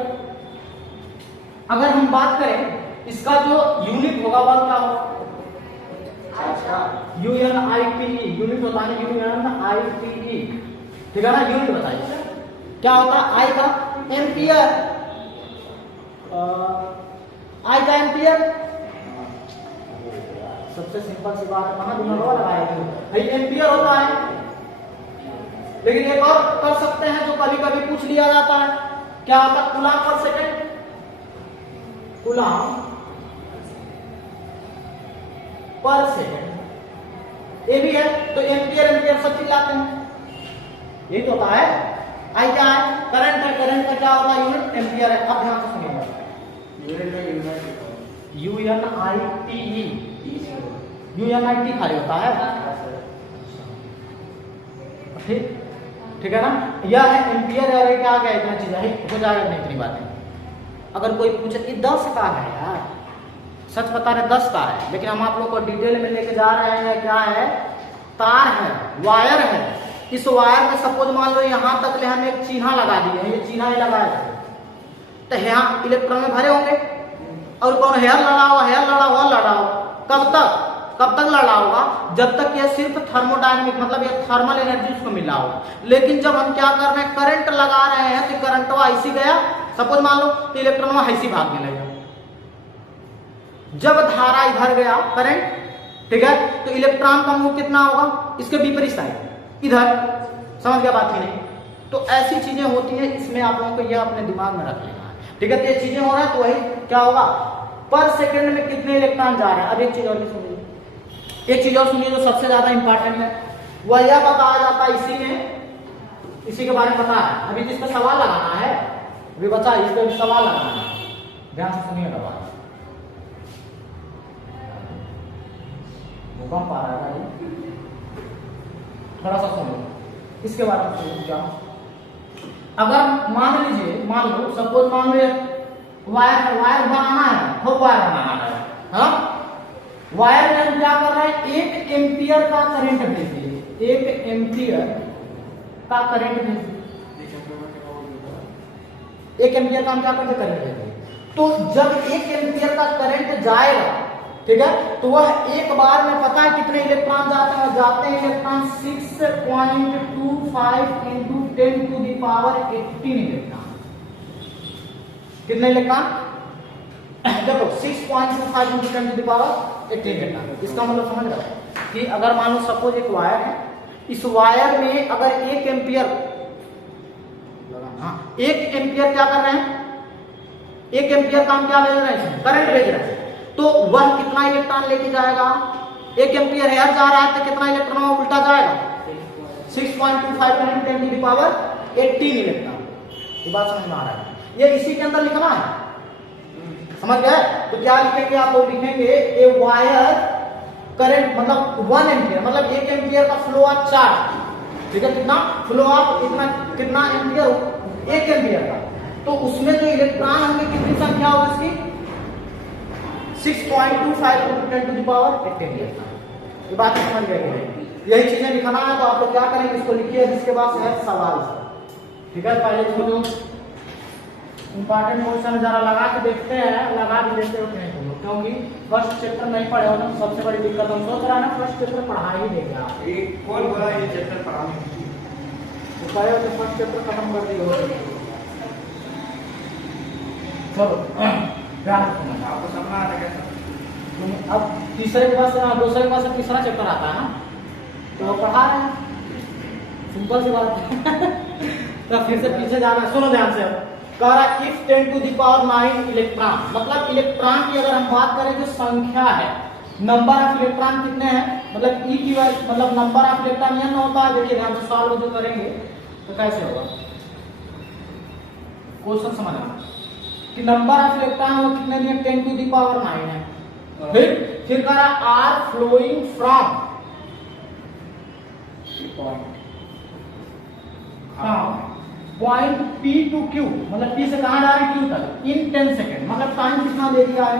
अगर हम बात करें इसका जो यूनिट होगा वह क्या होगा? UNITE, यूनिट होता है UNITE, ठीक है ना? यूनिट बताइए क्या होता है? I का एम्पियर, I का एम्पियर, सबसे सिंपल सी बात, कहां दिमाग लगाएंगे? एम्पियर होता है। लेकिन एक और कर सकते हैं जो कभी कभी पूछ लिया जाता है, क्या होता है? Coulomb per second, coulomb per second, ये भी है, तो एम्पियर सब चीज लाते हैं, यही तो होता है। आई क्या है? करंट है, करंट का क्या होता है? यूनिट एम्पियर है। अब ध्यान से सुनिएगा, UNITE खाली होता है, ठीक है ना? यह है एम्पियर है, क्या आ गया? इतना चीज है, हो जाएगा नहीं इतनी बातें। अगर कोई पूछे ये 10 का है यार, सच बता रहे 10 का है, लेकिन हम आप लोग को डिटेल में लेके जा रहे हैं, क्या है? तार है, वायर है, इस वायर में सपोज मान लो यहां तक ले हम एक चिन्हा लगा दिए, ये चिन्हा ही लगाया, तो यहाँ इलेक्ट्रॉन में भरे होंगे, और कौन हेयर लड़ा हुआ, कब तक लड़ा होगा? जब तक यह सिर्फ थर्मोडायनेमिक, मतलब यह थर्मल एनर्जी उसको मिल रहा होगा। लेकिन जब हम क्या कर रहे हैं? करंट लगा रहे हैं, तो करंट ऐसी गया, सपोज मान लो, तो इलेक्ट्रॉन ऐसी भागने लगेगा। जब धारा इधर गया करंट, ठीक है, तो इलेक्ट्रॉन का मूव कितना होगा? इसके विपरीत साइड, इधर। समझ गया बात की नहीं? तो ऐसी चीजें होती हैं, इसमें आप लोगों को यह अपने दिमाग में रख लेना है, ठीक है? तो ये चीजें हो रहा है, तो वही क्या होगा? पर सेकंड में कितने इलेक्ट्रॉन जा रहे हैं। अब एक चीज और सुनिए, एक चीज और सुनिए जो सबसे ज्यादा इंपॉर्टेंट है, वह यह बताया जाता है इसी में, इसी के बारे में बताया। अभी जिस पर सवाल लगाना है, अभी बचा, इस पर सवाल लगाना है, ध्यान से सुनिएगा बात। भूकंप आ रहा है, थोड़ा सा सुनो, इसके बारे में सोचो क्या। अगर मान लो सपोज मान लो वायर बनाना है, खूब वायर बनाना है, हाँ? वायर में हम क्या कर रहे हैं? 1 एम्पियर का करंट भेज दिए, 1 एम्पियर का करंट भेज दिए, 1 एम्पियर का हम क्या करते? करंट भेज दिए। तो जब 1 एम्पियर का करंट जाएगा, ठीक है, तो वह एक बार में पता है कितने इलेक्ट्रॉन जाते हैं? जाते हैं इलेक्ट्रॉन 6.25 × 10⁻18 इलेक्ट्रॉन। कितने इलेक्ट्रॉन? देखो 6.25 × 10⁻18 इलेक्ट्रॉन। इसका मतलब समझ रहे हो? कि अगर मान लो सपोज एक वायर है, इस वायर में अगर 1 एम्पियर, हाँ 1 एम्पियर क्या कर रहे हैं, 1 एम्पियर का हम क्या भेज रहे हैं, करंट भेज रहे हैं, तो वह कितना इलेक्ट्रॉन लेके जाएगा, 1 एम्पियर हेयर जा रहा है तो कितना इलेक्ट्रॉन उल्टा जाएगा, 6.25 × 10⁻18 इलेक्ट्रॉन। ये बात समझ में आ रहा है, ये इसी के अंदर लिखना है, समझ गए। तो क्या लिखेंगे आप लोग, लिखेंगे ए वायर करंट मतलब 1 एम्पियर, मतलब 1 एम्पियर का फ्लो ऑफ चार्ज, ठीक है, कितना फ्लो ऑफ, कितना एम्पियर, 1 एम्पियर का, तो उसमें जो इलेक्ट्रॉन होंगे कितनी संख्या होगी इसकी, 6.25 × 10⁻18 इलेक्ट्रॉन। ये बात समझ गए, यही चीजें लिखना है। तो आप लोग क्या करेंगे, इसको लिखिए, जिसके बाद है सवाल, ठीक है। पहले इसको इंपॉर्टेंट क्वेश्चन जरा लगा के देखते हैं, लगा के देखते हो नहीं तुम लोग, क्योंकि फर्स्ट चैप्टर नहीं पढ़े हो ना, सबसे बड़ी दिक्कत हम सोच रहा है ना फर्स्ट चैप्टर पढ़ा ही देंगे आप। कौन बोला ये चैप्टर पढ़ाने की, तो कहे हो तो फर्स्ट चैप्टर खत्म कर दिए हो, चलो ध्यान रखना, आपको समझ आता कैसा। अब तीसरे के पास, दूसरे के पास तीसरा चैप्टर आता है ना, तो वो पढ़ा रहे हैं, सिंपल सी बात। तो फिर से पीछे जाना, सुनो ध्यान से। कह रहा है इफ 10⁹ इलेक्ट्रॉन, मतलब इलेक्ट्रॉन की अगर हम बात करें जो संख्या है, नंबर ऑफ इलेक्ट्रॉन कितने हैं, मतलब ई की वैल्यू, मतलब नंबर ऑफ इलेक्ट्रॉन यह होता है। देखिए ध्यान से सॉल्व जो करेंगे तो कैसे होगा, क्वेश्चन समझना कि नंबर ऑफ इलेक्ट्रॉन वो कितने दिए, 10⁹ है। फिर कह रहा are flowing from, point P to Q, मतलब P से कहां जा रहे हैं, Q तक, इन 10 सेकेंड, मतलब टाइम कितना दे दिया है,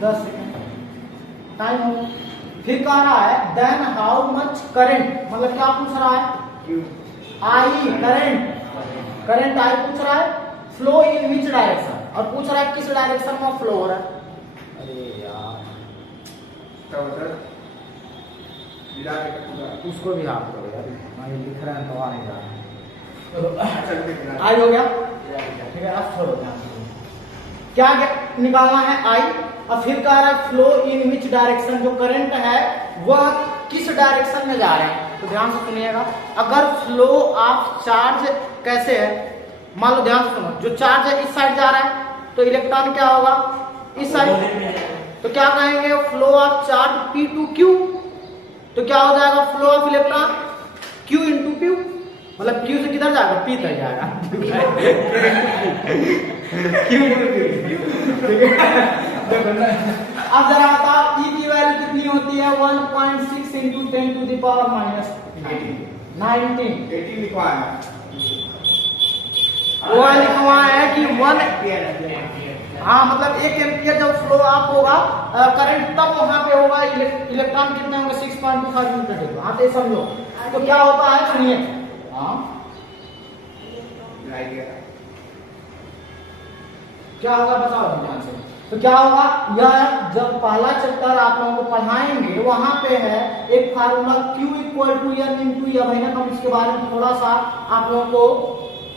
10 सेकेंड टाइम हो। फिर कह रहा है देन हाउ मच करंट, मतलब क्या पूछ रहा है, आई करंट आई पूछ रहा है, फ्लो इन विच डायरेक्शन, और पूछ रहा है किस डायरेक्शन में फ्लो हो रहा है। अरे यार उसको भी आप करो यार, मैं लिख रहे हैं तो आ नहीं रहा है, आई हो गया, ठीक है। अब छोड़ो, क्या निकालना है, आई, और फिर कह रहा है फ्लो इन विच डायरेक्शन, जो करंट है वह किस डायरेक्शन में जा रहे हैं। तो ध्यान से सुनिएगा, अगर फ्लो ऑफ चार्ज कैसे है, मान लो ध्यान से सुनो, जो चार्ज है इस साइड जा रहा है तो इलेक्ट्रॉन क्या होगा, इस साइड, तो क्या कहेंगे flow of charge P to Q, तो क्या हो जाएगा flow of electron Q into P, मतलब Q से किधर जाएगा, P तक जाएगा, Q into P। अब जरा बताओ E की वैल्यू कितनी होती है, 1.6 into 10⁻19 लिखवा है, वो लिखवा है कि 1 हाँ, मतलब 1 एम्पियर जब फ्लो ऑफ होगा करंट, तब वहां पे होगा इलेक्ट्रॉन कितने होंगे, 6.25 मीटर। हाँ तो समझो, तो क्या होता है सुनिए, हाँ क्या होगा बताओ ध्यान से। तो क्या होगा, यह जब पहला चैप्टर आप लोगों को पढ़ाएंगे वहां पे है एक फार्मूला Q = N × E, अब हम इसके बारे में थोड़ा सा आप लोगों को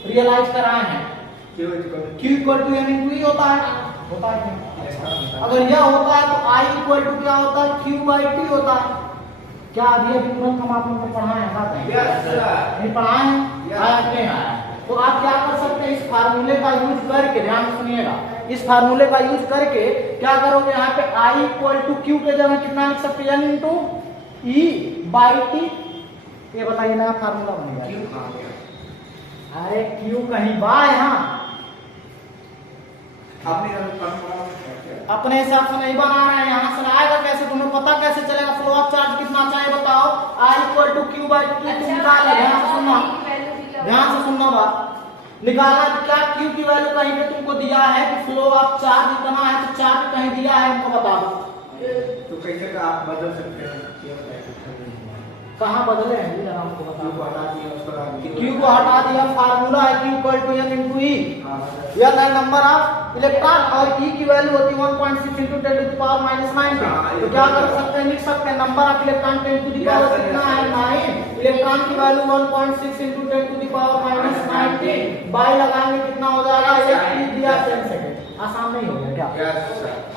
रियलाइज कराए हैं। Q = N × E होता है अगर यह होता है तो I = क्या होता है, Q/T होता है। क्या अभी तुरंत हम आप लोगों को पढ़ाए हैं, नहीं पढ़ाए हैं, आया नहीं आया। तो आप क्या कर सकते हैं, इस फार्मूले का यूज करके, ध्यान सुनिएगा, इस फार्मूले का यूज करके क्या करोगे, यहाँ पे I = Q के जगह कितना लिख सकते हैं, N × E/T। ये बताइए नया फार्मूला बनेगा, अरे Q कहीं बा यहाँ, अपने हिसाब से नहीं बना रहे हैं, यहाँ से आएगा कैसे, तुम्हें पता कैसे चलेगा फ्लो ऑफ चार्ज कितना चाहिए बताओ, I = Q/T तुम निकाल लो, ध्यान से सुनना बात, निकालना क्या Q की वैल्यू कहीं पे तुमको दिया है कि फ्लो ऑफ चार्ज इतना है, तो चार्ज कहीं दिया है हमको बता दो, तो कैसे का आप बदल सकते हैं, कहाँ बदले हैं जरा हमको बताओ। Q को हटा दिया, फार्मूला है Q = N × E, यह है नंबर ऑफ इलेक्ट्रॉन, और E की वैल्यू होती है 1.6 × 10⁻19। तो क्या कर सकते हैं, लिख सकते हैं number of electron 10 to the power कितना है, 9, इलेक्ट्रॉन की value 1.6 × 10 to the power -19, by लगाएंगे कितना हो जाएगा, 1 दिया 10 सेकंड, आसान नहीं हो गया क्या।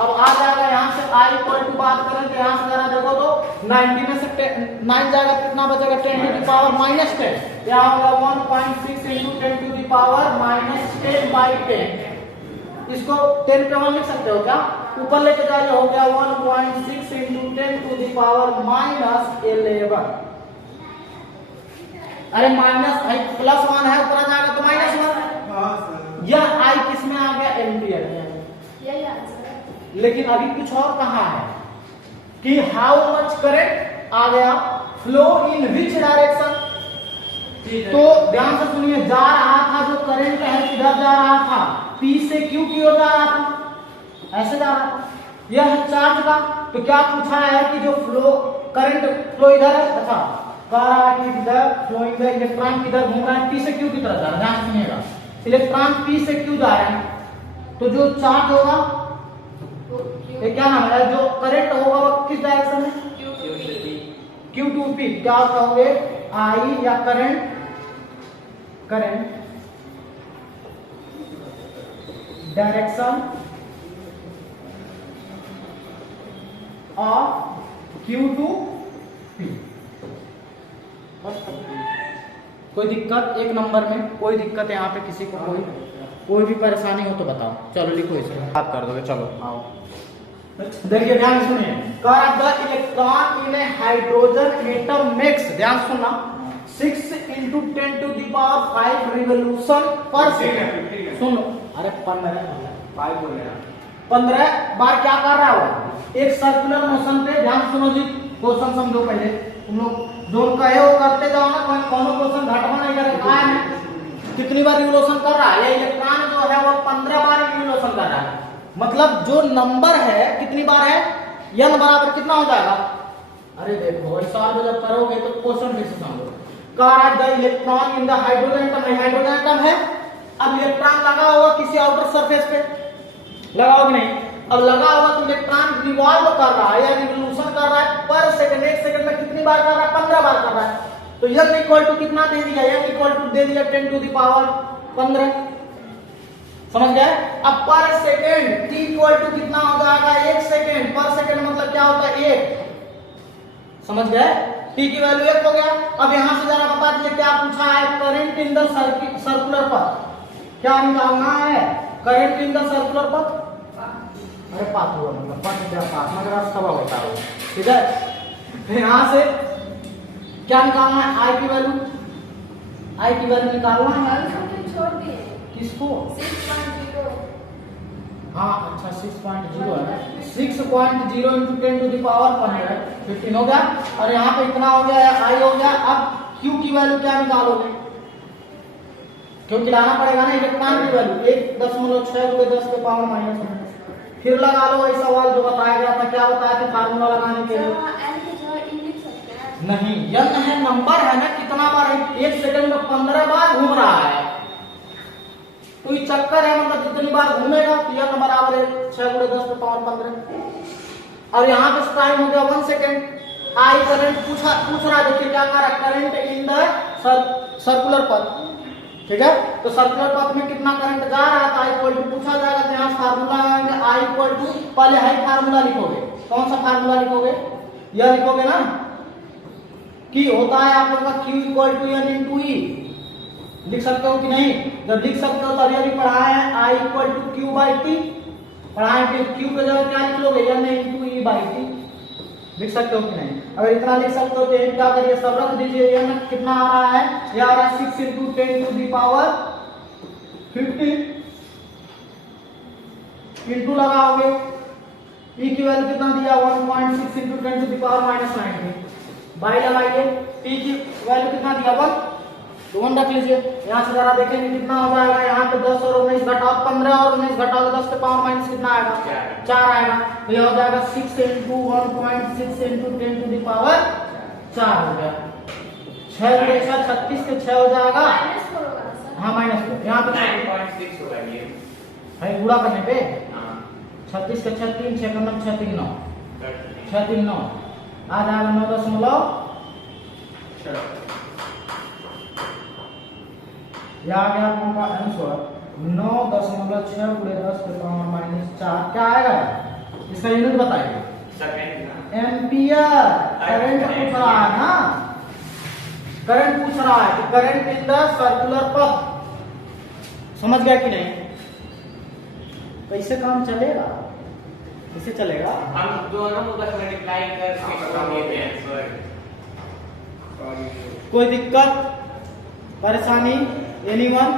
अब आ जाएगा यहाँ से I = बात करें तो यहाँ से जरा देखो तो 90 में से 9 जाएगा, कितना बचेगा? 10 टू द पावर माइनस 10। क्या होगा? 1.6 into 10 to the power minus 10 by 10। इसको 10 पे 1 लिख सकते हो क्या? ऊपर लेके जाइए, हो गया 1.6 into 10 to the power minus 11। अरे माइनस आई प्लस 1 है, ऊपर जाएगा तो माइनस 1। यह आई किस में आ गया? एम्पियर में। लेकिन अभी कुछ और कहा है कि हाउ मच करंट आ गया, फ्लो इन विच डायरेक्शन। तो ध्यान से सुनिए, जा रहा था जो करंट है किधर जा रहा था? P से Q की ओर जा रहा था, ऐसे जा रहा था। यह है चार्ज का। तो क्या पूछा है कि जो फ्लो करंट फ्लो इधर है, अच्छा कह रहा है कि इधर फ्लो इधर, इलेक्ट्रॉन किधर घूम रहा है? P से Q की तरफ जा रहा है। ध्यान सुनिएगा, इलेक्ट्रॉन P से Q जा रहे हैं, तो जो चार्ज होगा ये क्या नाम है, जो करंट होगा वो किस डायरेक्शन में? Q to P। क्या कहोगे? आई या current direction of Q to P। कोई दिक्कत? एक नंबर में कोई दिक्कत है यहाँ पे? किसी को कोई भी परेशानी हो तो बताओ। चलो लिखो, इसको बात कर दोगे। चलो आओ, देखिए ध्यान सुनिए। The electron in a hydrogen atom makes, ध्यान सुनना, 6 into 10 to the power 5 revolution per second. सुनो, अरे 15 बार क्या कर रहा हो? एक सर्कुलर मोशन पे। ध्यान सुनो जी, क्वेश्चन समझो पहले। तुम लोग जो कहे वो करते जाओ ना, कोई कोनो क्वेश्चन घटवा नहीं करेगा। कितनी बार रिवोल्यूशन कर रहा है? ये इलेक्ट्रॉन जो है वो 15 बार रिवोल्यूशन कर रहा है। मतलब जो नंबर है कितनी बार है? n बराबर कितना हो जाएगा? अरे देखो, इस सवाल में जब करोगे तो क्वेश्चन फिर से समझो। कह रहा है the electron in the hydrogen atom, hydrogen atom है। अब इलेक्ट्रॉन लगा हुआ किसी आउटर सरफेस पे, लगाओ कि नहीं? अब लगा हुआ तो इलेक्ट्रॉन रिवॉल्व कर रहा है या रिवोल्यूशन कर रहा है पर सेकंड। एक सेकंड में कितनी बार कर रहा है? 15 बार कर रहा है। तो n इक्वल टू कितना दे दिया? n इक्वल टू दे दिया 10 टू द पावर 15। समझ गए? अब पर सेकंड t इक्वल टू कितना हो जाएगा? 1 सेकंड। पर सेकंड मतलब क्या होता है? 1। समझ गए? t की वैल्यू 1 हो गया। अब यहां से जरा बता दीजिए क्या पूछा है? Current in the circular path. क्या निकालना है? Current in the circular path. अरे पाथ हुआ मतलब पाथ क्या? पाथ मतलब सब होता है, ठीक है। फिर यहां से क्या निकालना है? आई की वैल्यू, आई की वैल्यू निकालना है। किसको? 6.0। हाँ अच्छा 6.0 है। 6.0 इंटू 10 टू द पावर 15 हो गया। और यहाँ पे इतना हो गया, आई हो गया। अब Q की वैल्यू क्या निकालोगे? क्योंकि लाना पड़ेगा ना इलेक्ट्रॉन की वैल्यू 1.6 × 10 के पावर -9। फिर लगा लो वही सवाल जो बताया गया था। क्या बताया था फार्मूला लगाने के लिए? नहीं, n है नंबर है ना, कितना बार है? 1 सेकंड में 15 बार घूम रहा है। तो ये चक्कर है, मतलब जितनी बार घूमेगा तो n बराबर है 6 × 10 के पावर 15। और यहाँ पे टाइम हो गया 1 सेकंड। आई करंट पूछ रहा है, देखिए क्या कर रहा है? Current in the circular path, ठीक है। तो सर्कुलर पाथ में कितना करंट जा रहा है? तो आई इक्वल टू पूछा जाएगा, तो यहाँ फार्मूला लगाएंगे। आई इक्वल टू, पहले हाई फार्मूला लिखोगे। कौन सा फार्मूला लिखोगे? यह लिखोगे ना कि होता है आप लोगों का Q equal to n into E. लिख सकते हो कि नहीं? जब लिख सकते हो तो अभी पढ़ाए हैं I equal to Q by T. पढ़ाए कि क्यू पे जगह क्या लिख लोगे? n into E by T. लिख सकते हो कि नहीं? अगर इतना लिख सकते हो तो क्या करिए, सब रख दीजिए। n कितना आ रहा है? ये आ रहा है 6 into 10 to the power 50 into लगाओगे। e की वैल्यू कितना दिया? 1.6 into 10 to the power -90 by लगाइए। t की वैल्यू कितना दिया? 1, तो 1 रख लीजिए। यहाँ से जरा देखेंगे कितना हो जाएगा। यहाँ पे 10 और 19 घटाओ, 15 और 19 घटाओ 10 के पावर माइनस कितना आएगा? 4 आएगा। तो ये हो जाएगा 6 into 1.6 into 10 to the power 4 हो गया। 6 × 6 36 के 6 हो जाएगा। हाँ -4 यहाँ पे 9.6 होगा ये है गुणा करने पे। 36 के 6 3 6 9 6 3 9 6 3 9 आ जाएगा 9.6। यह आ गया आपका आंसर 9.6 × 10 के पावर -4। क्या आएगा? इसका यूनिट बताइए। एम्पियर करंट पूछ रहा है ना, करंट पूछ रहा है कि करंट इन द सर्कुलर पथ। समझ गया कि नहीं? कैसे काम चलेगा, कैसे चलेगा? हम दोनों को बस मल्टीप्लाई करके आंसर। कोई दिक्कत परेशानी एनीवन?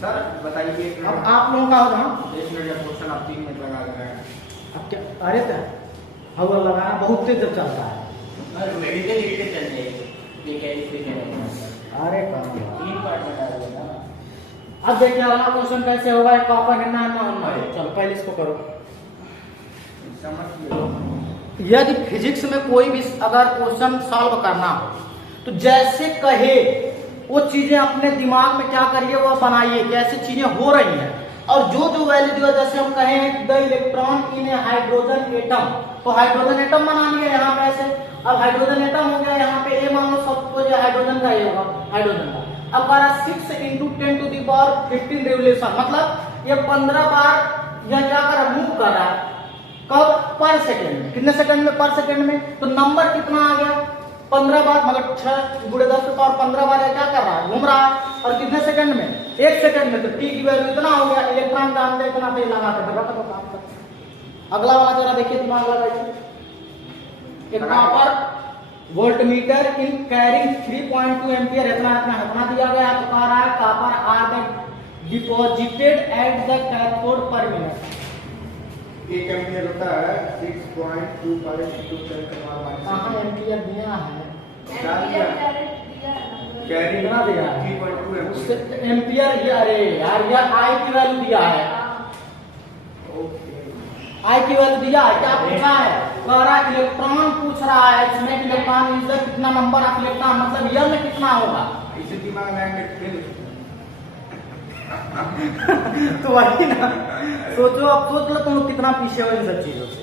सर बताइए। अब आप लोगों का होगा 10 मिनट का क्वेश्चन आप 3 मिनट लगा रहे हैं। अब क्या? अरे हवा लगाना बहुत तेज चलता है। और मेडिकल लिख के चल जाएगी मैकेनिक पे क्या अरे कम 3 पार्ट बता देना। अब देखिए वाला क्वेश्चन कैसे होगा, एक कॉपर गिनना है ना। चलो पहले इसको करो। समझ यदि फिजिक्स में कोई भी अगर क्वेश्चन सॉल्व करना हो तो जैसे कहे वो चीजें अपने दिमाग में क्या करिए वो बनाइए कि ऐसी चीजें हो रही हैं, और जो जो वैल्यू दिया, जैसे हम कहें the electron in a hydrogen atom, तो हाइड्रोजन एटम बना लिया यहाँ पे ऐसे। अब हाइड्रोजन एटम हो गया, यहाँ पे ए मान लो सबको जो हाइड्रोजन का ये होगा हाइड्रोजन का। अब 6 × 10⁻15 रेवोल्यूशन, मतलब ये 15 बार यह क्या कर रहा है, मूव कर रहा है। कब? पर सेकेंड में। कितने सेकंड में? पर सेकंड में। तो नंबर कितना आ गया? 15 बार, मतलब 6 × 10⁻15 15 बार क्या कर रहा है, घूम रहा है। और कितने सेकंड में? 1 सेकंड में। तो टी की वैल्यू इतना हो गया। इलेक्ट्रॉन जानते हैं इतना, तो लगा के रखा तो काम कर। अगला वाला जरा देखिए, दिमाग लगाइए। एक copper voltmeter in carrying 3.2 ampere इतना दिया गया है। तो कह रहा है copper are the deposited at the cathode per minute. 1 ampere होता है 6.25 × 10⁻⁻⁻⁻। कहाँ एम्पियर दिया है? कैरी कितना दिया है? 3.2 उससे एम्पियर। एम्पियर ये, अरे यार ये आई की वैल्यू दिया है। आई की वैल्यू दिया है। क्या पूछा है? कह रहा है इलेक्ट्रॉन पूछ रहा है, इसमें इलेक्ट्रॉन इज द कितना नंबर ऑफ इलेक्ट्रॉन, मतलब यल में कितना होगा। इसे दिमाग में खेल। तो वही ना, सोचो अब, सोच लो तुम कितना पीछे हो इन सब चीजों से।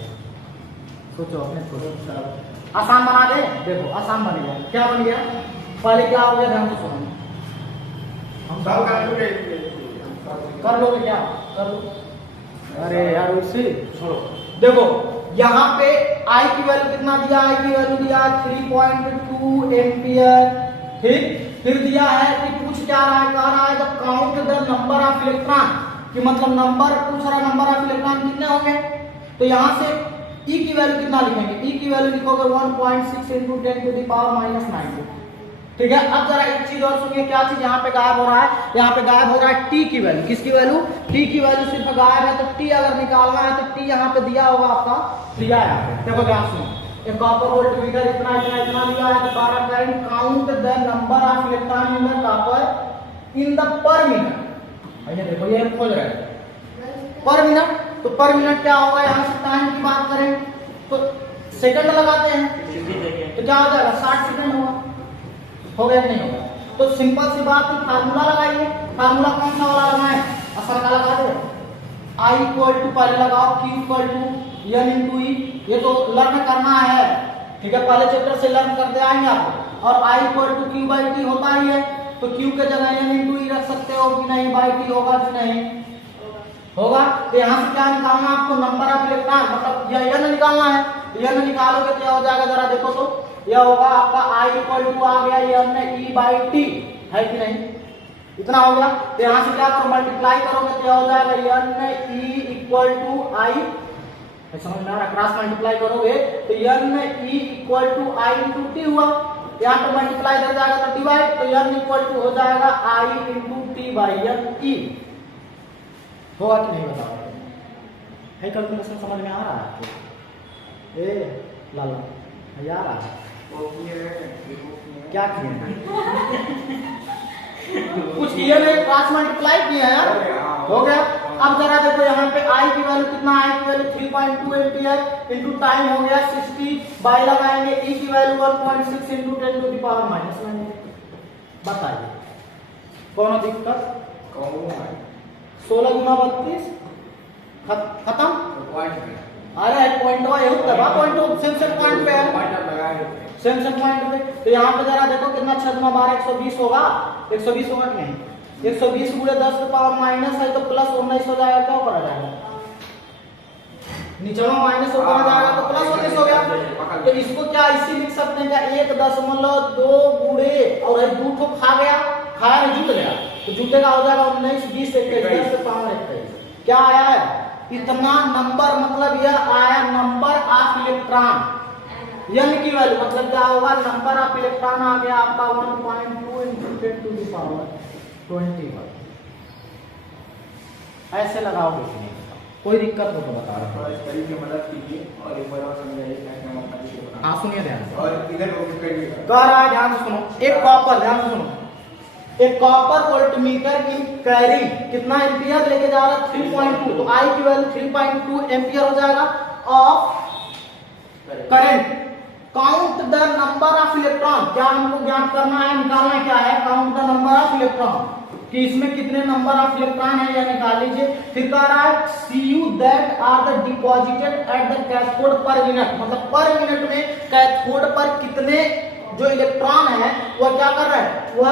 सोचो अपने, सोचो। आसान बना दे, देखो आसान बन गया। क्या बन गया? पहले क्या हो गया, ध्यान से सुनो। हम सब कर लोगे क्या? कर लो। अरे यार उससे छोड़ो। देखो यहाँ पे आई की वैल्यू कितना दिया? आई की वैल्यू दिया 3.2 एम्पियर। ठीक, फिर दिया है कि पूछ क्या रहा है, कह रहा है the count the number of electron, कि मतलब नंबर पूछ रहा है, नंबर ऑफ इलेक्ट्रॉन कितने होंगे। तो यहाँ से ई की वैल्यू कितना लिखेंगे? ई की वैल्यू लिखोगे 1.6 × 10⁻⁻90। ठीक है। अब जरा एक चीज और सुनिए, क्या चीज यहाँ पे गायब हो रहा है? यहाँ पे गायब हो रहा है टी की वैल्यू। किसकी वैल्यू? टी की वैल्यू सिर्फ गायब है। तो टी अगर निकालना है तो टी यहाँ पे दिया होगा आपका, दिया है। देखो ध्यान सुनो, एक कॉपर वोल्टमीटर इतना इतना इतना दिया है। तो सारा current count the number of electron in the copper in the पर मिनट। ये देखो ये खोज रहे हैं पर मिनट। तो पर मिनट क्या होगा? यहाँ से टाइम की बात करें तो सेकंड लगाते हैं, तो क्या हो जाएगा? 60 सेकंड होगा। हो गया नहीं होगा? तो सिंपल सी बात है, फार्मूला लगाइए। फार्मूला कौन सा वाला लगाए? असर का लगा दे। I = पहले लगाओ Q = N × E। ये तो लर्न करना है, ठीक है, पहले चैप्टर से लर्न करते आएंगे आप। और I = Q/T होता ही है, तो Q के जगह N × E रख सकते हो कि नहीं, /T होगा कि नहीं होगा। तो यहाँ से क्या निकालना आपको? नंबर ऑफ इलेक्ट्रॉन, मतलब यह N निकालना है। N निकालोगे तो क्या हो जाएगा, जरा देखो तो। यह होगा आपका I = आ गया N E/T, है कि नहीं? इतना हो गया। तो यहाँ से क्या करो, मल्टीप्लाई करोगे तो क्या हो जाएगा, N E = I। समझ में आ रहा? क्रॉस मल्टीप्लाई करोगे तो N E = I × T हुआ। यहाँ पे मल्टीप्लाई कर जाएगा तो डिवाइड, तो N हो जाएगा I × T/N E। होगा कि नहीं बताओ? है कैलकुलेशन समझ में आ रहा है? ए लाला आ रहा है? क्या किए? कुछ किए नहीं, क्रॉस मल्टीप्लाई किए हैं यार। हो गया। अब जरा देखो यहाँ पे आई की वैल्यू कितना? आई की वैल्यू 3.2 एम्पियर इनटू टाइम हो गया 60, बाय लगाएंगे। ई की वैल्यू 1.6 × 10⁻⁻⁹ बताइए कौन दिक्कत? 16 × 32 खत्म। अरे पॉइंट ये होता है, पॉइंट सेम पॉइंट पे है, सेम पॉइंट पे। तो यहाँ पे जरा देखो कितना 6 × 12 120 होगा। 120 होगा कि नहीं? 120 × 10⁻⁻ है तो +19 हो जाएगा। क्या ऊपर आ जाएगा? नीचे में माइनस ऊपर आ जाएगा तो प्लस होने से हो गया। तो इसको क्या इसी लिख सकते हैं क्या 1.2 गुणे और 2 ठो खा गया, खाया नहीं जुट गया तो जुटेगा हो जाएगा 19 20 21 10 से पावर 21। क्या आया है इतना नंबर, मतलब यह आया नंबर ऑफ इलेक्ट्रॉन, n की वैल्यू मतलब क्या होगा नंबर ऑफ इलेक्ट्रॉन आ गया आपका 1.2 into 10 to the power 21। ऐसे लगाओगे कि नहीं, कोई दिक्कत हो तो बता रहा थोड़ा इस तरीके की मदद कीजिए और एक बार और समझाइए क्या क्या हम अपना चीजें बना। हाँ सुनिए ध्यान से, और इधर रोक करिएगा। कह रहा है ध्यान से सुनो, एक कॉपर, ध्यान से सुनो, एक कॉपर वोल्टमीटर की कैरी कितना एम्पियर लेके जा रहा है 3.2, तो आई की वैल्यू 3.2 एम्पियर हो जाएगा of current. Count the number of electron, क्या हमको ज्ञात करना है, निकालना क्या है, count the number of electron कि इसमें कितने नंबर ऑफ इलेक्ट्रॉन है यह निकाल लीजिए। फिर कह रहा है CU that are the deposited at the cathode per minute, मतलब पर मिनट में कैथोड पर कितने जो इलेक्ट्रॉन है वह क्या कर रहा है, वह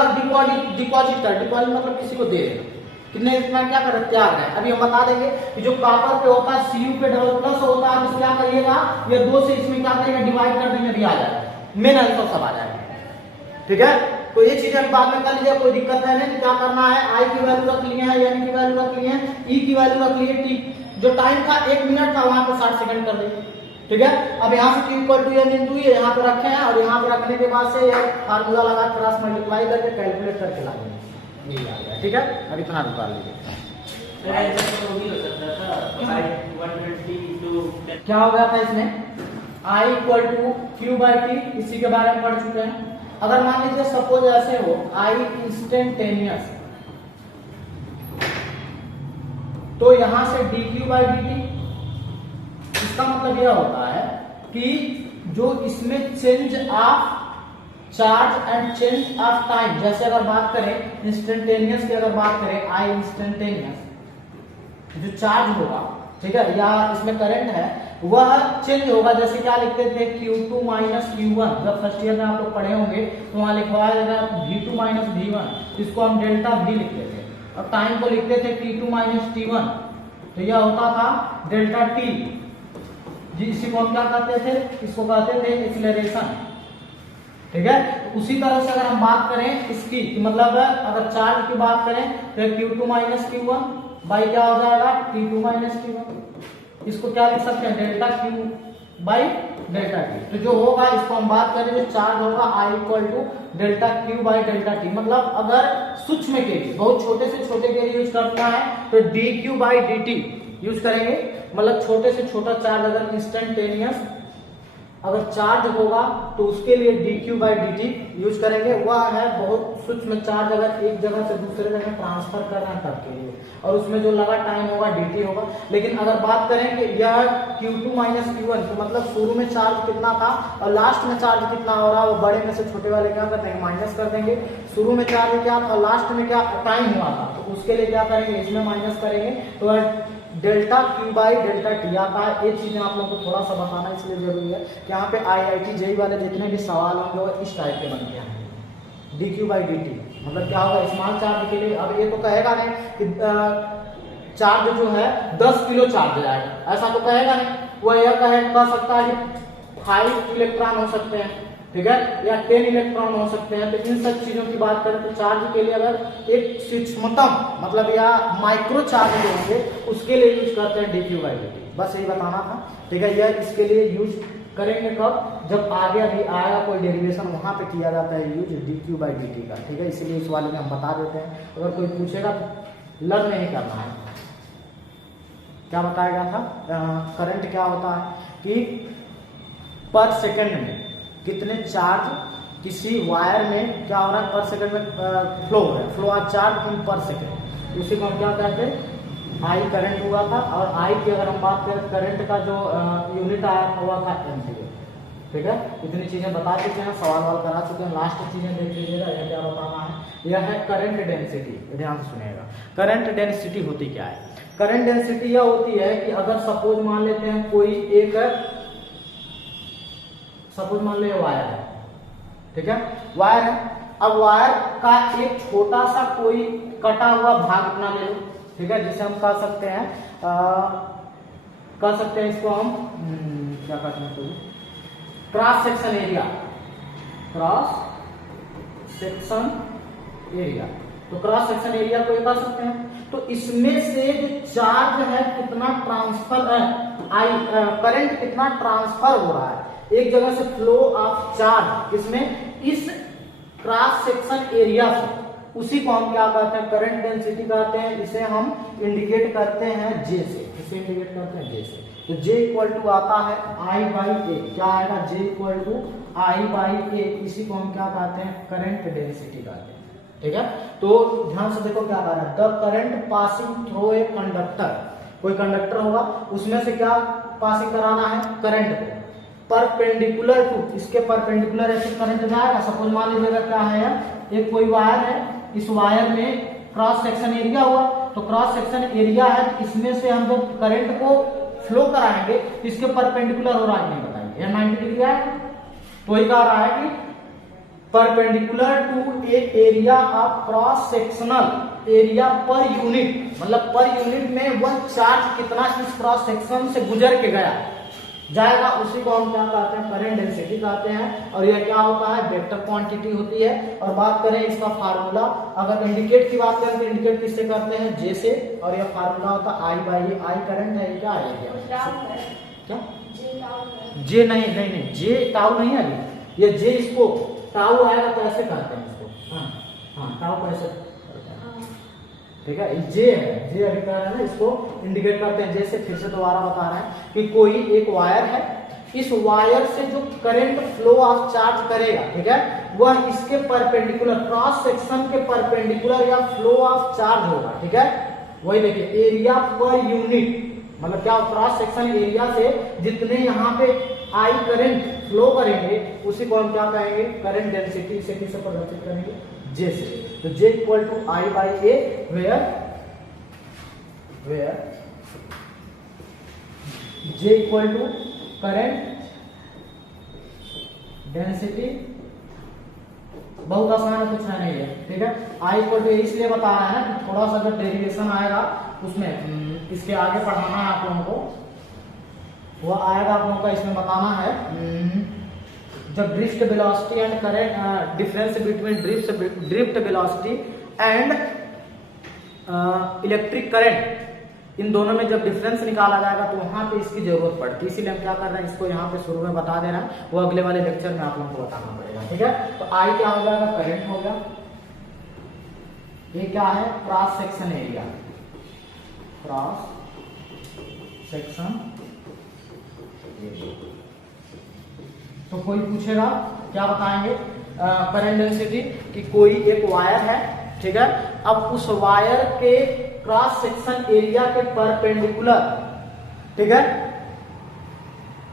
डिपॉजिट मतलब किसी को दे रहे हैं, कितने इलेक्ट्रॉन क्या कर रहे हैं, त्याग रहे हैं। अभी हम बता देंगे कि जो कॉपर पे होता है CU पे डबल प्लस होता है, तो क्या करिएगा ये 2 से इसमें क्या करिएगा डिवाइड कर देंगे, दिया आ जाएगा, मेन आंसर सब आ जाएगा। ठीक है, तो ये चीजें बाद में कर लीजिए, कोई दिक्कत है नहीं। क्या करना है, आई की वैल्यू रख लिए हैं, n की वैल्यू रख लिए हैं, ई की वैल्यू रख लिए, टी जो टाइम था 1 मिनट था वहां पे 60 सेकंड कर देंगे। ठीक है, अब यहाँ से Q equal to n into ये यहाँ पे रखे हैं और यहाँ पे रखने के बाद से ये फार्मूला लगा क्रॉस मल्टीप्लाई करके कैलकुलेट करके ला देंगे, ये आ गया। ठीक है, अब इतना निकाल लीजिए। सर ऐसा तो नहीं हो सकता था 120 into 10। क्या हो गया था इसमें I equal to Q by t, इसी के बारे में पढ़ चुके हैं। अगर मान लीजिए सपोज ऐसे हो I इंस्टेंटेनियस, तो यहां से dQ बाई dt, इसका मतलब यह होता है कि जो इसमें change of charge and change of time, जैसे अगर बात करें इंस्टेंटेनियस की, अगर बात करें आई इंस्टेंटेनियस, जो चार्ज होगा, ठीक है, या इसमें करंट है वह चेंज होगा। जैसे क्या लिखते थे Q2 माइनस Q1, जब फर्स्ट ईयर में आप लोग पढ़े होंगे तो वहां लिखवाया जाएगा V2 माइनस V1, इसको हम डेल्टा V लिखते थे, और टाइम को लिखते थे T2 माइनस T1, तो यह होता था डेल्टा T, इसी को हम क्या कहते थे, इसको कहते थे एक्सीलरेशन। ठीक है, तो उसी तरह से अगर हम बात करें इसकी, मतलब अगर चार्ज की बात करें तो Q2 माइनस Q1 बाई क्या हो जाएगा T2 माइनस T1, इसको क्या लिख सकते हैं delta Q by delta T। तो जो होगा इसको हम बात करें, जो चार्ज होगा I equal to delta Q by delta T। मतलब अगर सूक्ष्म के लिए, बहुत छोटे से छोटे के लिए यूज करना है तो dQ बाई dt यूज करेंगे। मतलब छोटे से छोटा चार्ज अगर इंस्टेंटेनियस अगर चार्ज होगा तो उसके लिए dQ बाई dt यूज करेंगे। वह है बहुत सूक्ष्म चार्ज, अगर एक जगह से दूसरे जगह ट्रांसफर करना है तब के लिए, और उसमें जो लगा टाइम होगा dt होगा। लेकिन अगर बात करें कि यह Q2 माइनस Q1, तो मतलब शुरू में चार्ज कितना था और लास्ट में चार्ज कितना हो रहा है, वो बड़े में से छोटे वाले क्या करते हैं माइनस कर देंगे। शुरू में चार्ज क्या था, लास्ट में क्या टाइम हुआ था, तो उसके लिए क्या करेंगे, इसमें माइनस करेंगे तो delta Q by delta T आता है। ये चीजें आप लोगों को थोड़ा सा बताना इसलिए जरूरी है कि यहाँ पे IIT JEE वाले जितने भी सवाल होंगे वो इस टाइप के बनते हैं, dQ बाई dt। मतलब क्या होगा स्मॉल चार्ज के लिए, अब ये तो कहेगा नहीं कि चार्ज जो है 10 किलो चार्ज जाएगा, ऐसा तो कहेगा नहीं। वह यह कह सकता है कि 5 इलेक्ट्रॉन हो सकते हैं, ठीक है, या 10 इलेक्ट्रॉन हो सकते हैं। तो इन सब चीजों की बात करें तो चार्ज के लिए अगर एक सूक्ष्मतम मतलब या माइक्रो चार्ज जो होंगे उसके लिए यूज करते हैं dQ बाई dt। बस यही बताना था, ठीक है। यह इसके लिए यूज करेंगे कब, जब आगे अभी आएगा कोई डेरिवेशन, वहां पे किया जाता है यूज dQ बाई dt का, ठीक है। इसलिए इस वाले में हम बता देते हैं, अगर कोई पूछेगा तो लर्न नहीं करना है। क्या बताया गया था, करंट क्या होता है कि पर सेकंड में कितने चार्ज किसी वायर में क्या हो रहा है, पर सेकंड में फ्लो हो रहा है, फ्लो ऑफ चार्ज इन पर सेकंड, उसी को हम क्या कहते हैं आई करंट हुआ था। और आई की अगर हम बात करें करंट का जो यूनिट आया हुआ था एम्पीयर, ठीक है। इतनी चीजें बता चुके हैं, सवाल वाल करा चुके हैं, लास्ट चीजें देख लीजिएगा। यह क्या बताना है, यह है करंट डेंसिटी। ध्यान से सुनिएगा, करंट डेंसिटी होती क्या है। करंट डेंसिटी यह होती है कि अगर सपोज मान लेते हैं कोई एक, सपोज मान लो वायर है, ठीक है, वायर है। अब वायर का एक छोटा सा कोई कटा हुआ भाग अपना ले लो, ठीक है, जिसे हम कह सकते हैं कर सकते हैं इसको हम क्या कहते हैं, तो cross section area, cross section area. तो क्रॉस सेक्शन एरिया को ये कर सकते हैं। तो इसमें से जो चार्ज है कितना ट्रांसफर करंट कितना ट्रांसफर हो रहा है एक जगह से, फ्लो ऑफ चार्ज इसमें इस क्रॉस सेक्शन एरिया से, उसी को हम क्या कहते हैं, करंट डेंसिटी कहते हैं। इसे हम इंडिकेट करते हैं जे से, इसे इंडिकेट करते हैं जे से। तो जे इक्वल टू आता है आई बाई ए, क्या आएगा, J equal to I by ए, इसी को हम क्या कहते हैं, करंट डेंसिटी कहते हैं। ठीक है, तो ध्यान से देखो क्या कह रहा है, the current passing through a conductor, कोई कंडक्टर होगा उसमें से क्या पासिंग कराना है, करंट को परपेंडिकुलर टू, इसके परपेंडिकुलर ऐसे करंट जाएगा। सपोज मान लीजिएगा क्या है, एक कोई वायर है, इस वायर में क्रॉस सेक्शन एरिया हुआ, तो क्रॉस सेक्शन एरिया है, इसमें से हम जब करंट को फ्लो कराएंगे इसके परपेंडिकुलर हो रहा है नहीं बताएंगे, यह 90 डिग्री आएगा। तो ये कह रहा है कि perpendicular to a area of cross sectional area per unit, मतलब पर यूनिट में वह चार्ज कितना इस क्रॉस सेक्शन से गुजर के गया जाएगा, उसी को हम क्या कहते हैं, करंट डेंसिटी कहते हैं। और यह क्या होता है, वेक्टर क्वांटिटी होती है। और बात करें इसका फार्मूला, अगर इंडिकेट की बात करें तो इंडिकेट किससे करते हैं, जे से, और यह फार्मूला होता है आई बाई ए। आई करंट है, क्या है, क्या जे नहीं नहीं नहीं, जे टाउ नहीं है, ये जे इसको टाउ आएगा तो ऐसे करते हैं इसको, हाँ टाउ को ऐसे करते हैं। ठीक है, जे है, जे अभी कह रहे हैं ना, इसको इंडिकेट करते हैं जैसे। फिर से दोबारा बता रहे हैं कि कोई एक वायर है, इस वायर से जो करंट फ्लो ऑफ चार्ज करेगा, ठीक है, वह इसके परपेंडिकुलर, क्रॉस सेक्शन के परपेंडिकुलर या फ्लो ऑफ चार्ज होगा। ठीक है, वही देखिए एरिया पर यूनिट, मतलब क्या, क्रॉस सेक्शन एरिया से जितने यहाँ पे आई करंट फ्लो करेंगे उसी को हम क्या कहेंगे, करंट डेंसिटी। से किससे प्रदर्शित करेंगे, जे से। तो J equal to I by A, where J equal to current density. बहुत आसान है, कुछ है नहीं है। ठीक है, आई इक्वल टू इसलिए बता रहा है ना कि थोड़ा सा अगर डेरिवेशन आएगा उसमें, इसके आगे पढ़ाना है आप लोगों को, वह आएगा आप लोगों का, इसमें बताना है जब drift velocity and current, difference between drift velocity and electric current, इन दोनों में जब डिफरेंस निकाला जाएगा तो वहां पे इसकी जरूरत पड़ती है। इसीलिए हम क्या कर रहे हैं, इसको यहाँ पे शुरू में बता दे रहे हैं, वो अगले वाले लेक्चर में आप लोगों को बताना पड़ेगा। ठीक है, तो आई क्या हो जाएगा, करंट हो गया, ये क्या है, cross section area, cross section area. तो कोई पूछेगा क्या बताएंगे, करंट डेंसिटी, कि कोई एक वायर है, ठीक है, अब उस वायर के क्रॉस सेक्शन एरिया के परपेंडिकुलर, ठीक है,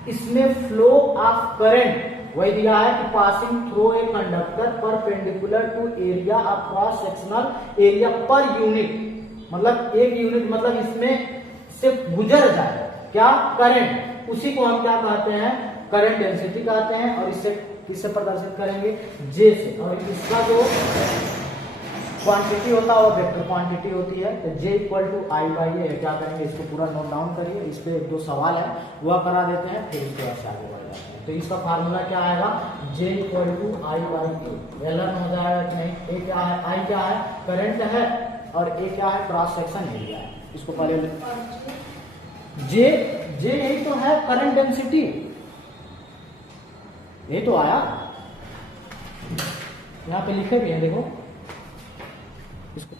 इसमें फ्लो ऑफ करंट वही दिया है कि passing through a conductor perpendicular to area of cross sectional area per unit, मतलब एक यूनिट, मतलब इसमें से गुजर जाए क्या, करंट, उसी को हम क्या कहते हैं, करंट डेंसिटी कहते हैं। और इससे किससे प्रदर्शित करेंगे, जे से। और इसका जो क्वांटिटी होता है वो वेक्टर क्वांटिटी होती है। तो J equal to I by ए, क्या करेंगे, इसको पूरा नोट डाउन करिए, इस पे एक दो सवाल है वह करा देते हैं, फिर इसके बाद आगे बढ़ जाते हैं। तो इसका फार्मूला क्या आएगा, J equal to I by A. Learn हो जाएगा कि नहीं, ए क्या है, आई क्या है, करंट है, और ए क्या है, क्रॉस सेक्शन एरिया है। इसको पहले जे यही तो है, करंट डेंसिटी, ये तो आया, यहाँ पे लिखे भी हैं, देखो इसको।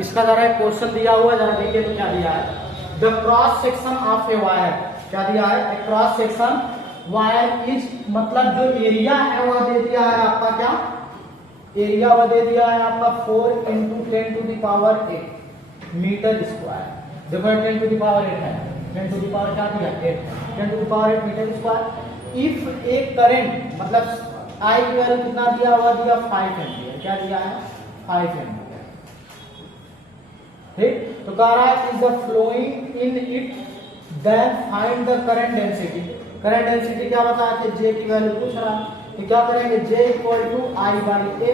इसका जरा एक क्वेश्चन दिया हुआ, जरा देखिए तो क्या दिया है, the cross section of a wire, क्या दिया है, क्रॉस सेक्शन वायर इज, मतलब जो एरिया है वह दे दिया है आपका, क्या एरिया वह दे दिया है आपका 4 × 10⁻8 मीटर स्क्वायर। देखो 10⁻8 है, 10⁻8 क्या दिया, 8, 10⁻8 metre square. If a current, मतलब आई की वैल्यू कितना दिया हुआ, दिया 5 एम्पियर, क्या दिया है, 5 एम्पियर। ठीक, तो कह रहा है is the flowing in it, then find the current density. Current density क्या बताया थे, जे की वैल्यू पूछ रहा है, तो क्या करेंगे, जे इक्वल टू आई बाई ए,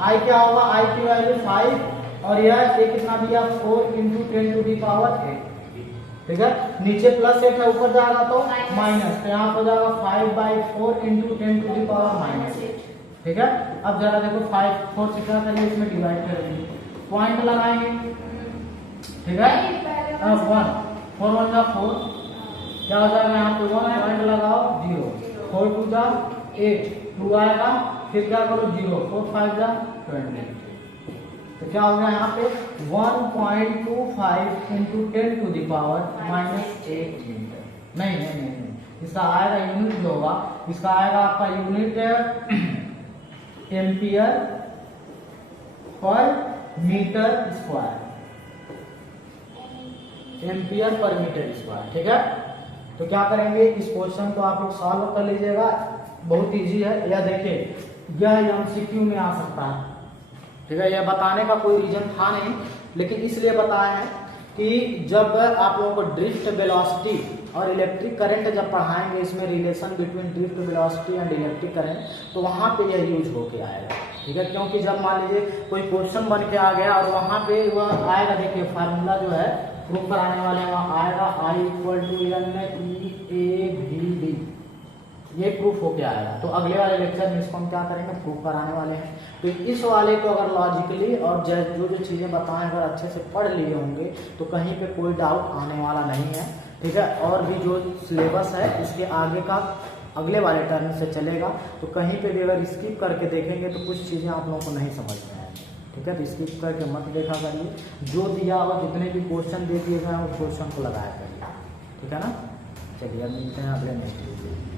आई क्या होगा, आई की वैल्यू 5 और यह ए कितना दिया 4 इंटू 10 टू दी पावर 8, ठीक है। नीचे प्लस 8 है, ऊपर जाएगा तो माइनस, तो यहाँ हो जाएगा 5/4 इंटू 10 टू दी पावर -8, ठीक है। अब जरा देखो 5 4 से क्या करेंगे, इसमें डिवाइड करेंगे, पॉइंट लगाएंगे, ठीक है। अब 1 4 1 जा 4, क्या हो जाएगा यहाँ पे 1 पॉइंट लगाओ 0, 4 2 जा 8, 2 आएगा, फिर क्या करो 0, 4 5 जा 20, तो क्या हो गया यहाँ पे 1.25 into 10 to the power -8 metre. नहीं, इसका आएगा यूनिट जो होगा, इसका आएगा आपका unit ampere per metre square, ampere per metre square, ठीक है। तो क्या करेंगे, इस क्वेश्चन को आप लोग सॉल्व कर लीजिएगा, बहुत इजी है। यह देखिए, यह एमसीक्यू में आ सकता है, ठीक है। यह बताने का कोई रीजन था नहीं, लेकिन इसलिए बताया है कि जब आप लोगों को ड्रिफ्ट वेलोसिटी और इलेक्ट्रिक करंट जब पढ़ाएंगे, इसमें relation between drift velocity and electric current, तो वहाँ पे यह यूज होके आएगा, ठीक है। क्योंकि जब मान लीजिए कोई क्वेश्चन बन के आ गया और वहाँ पे वह आएगा, देखिए फार्मूला जो है प्रूफ कराने वाले वहाँ आएगा I = NEAVD, ये प्रूफ होके आएगा। तो अगले वाले लेक्चर में इसको हम क्या करेंगे, प्रूफ कराने वाले हैं। तो इस वाले को अगर लॉजिकली और जो जो चीज़ें बताएं अगर अच्छे से पढ़ लिए होंगे तो कहीं पे कोई डाउट आने वाला नहीं है, ठीक है। और भी जो सिलेबस है इसके आगे का अगले वाले टर्म से चलेगा, तो कहीं पे भी अगर स्किप करके देखेंगे तो कुछ चीज़ें आप लोगों को नहीं समझ में आएंगी, ठीक है। तो स्किप करके मत देखा करिए, जो दिया हुआ जितने भी क्वेश्चन दे दिए गए हैं वो क्वेश्चन को लगाया करिए, ठीक है ना। चलिए अब मिलते हैं अगले नेक्स्ट वीडियो।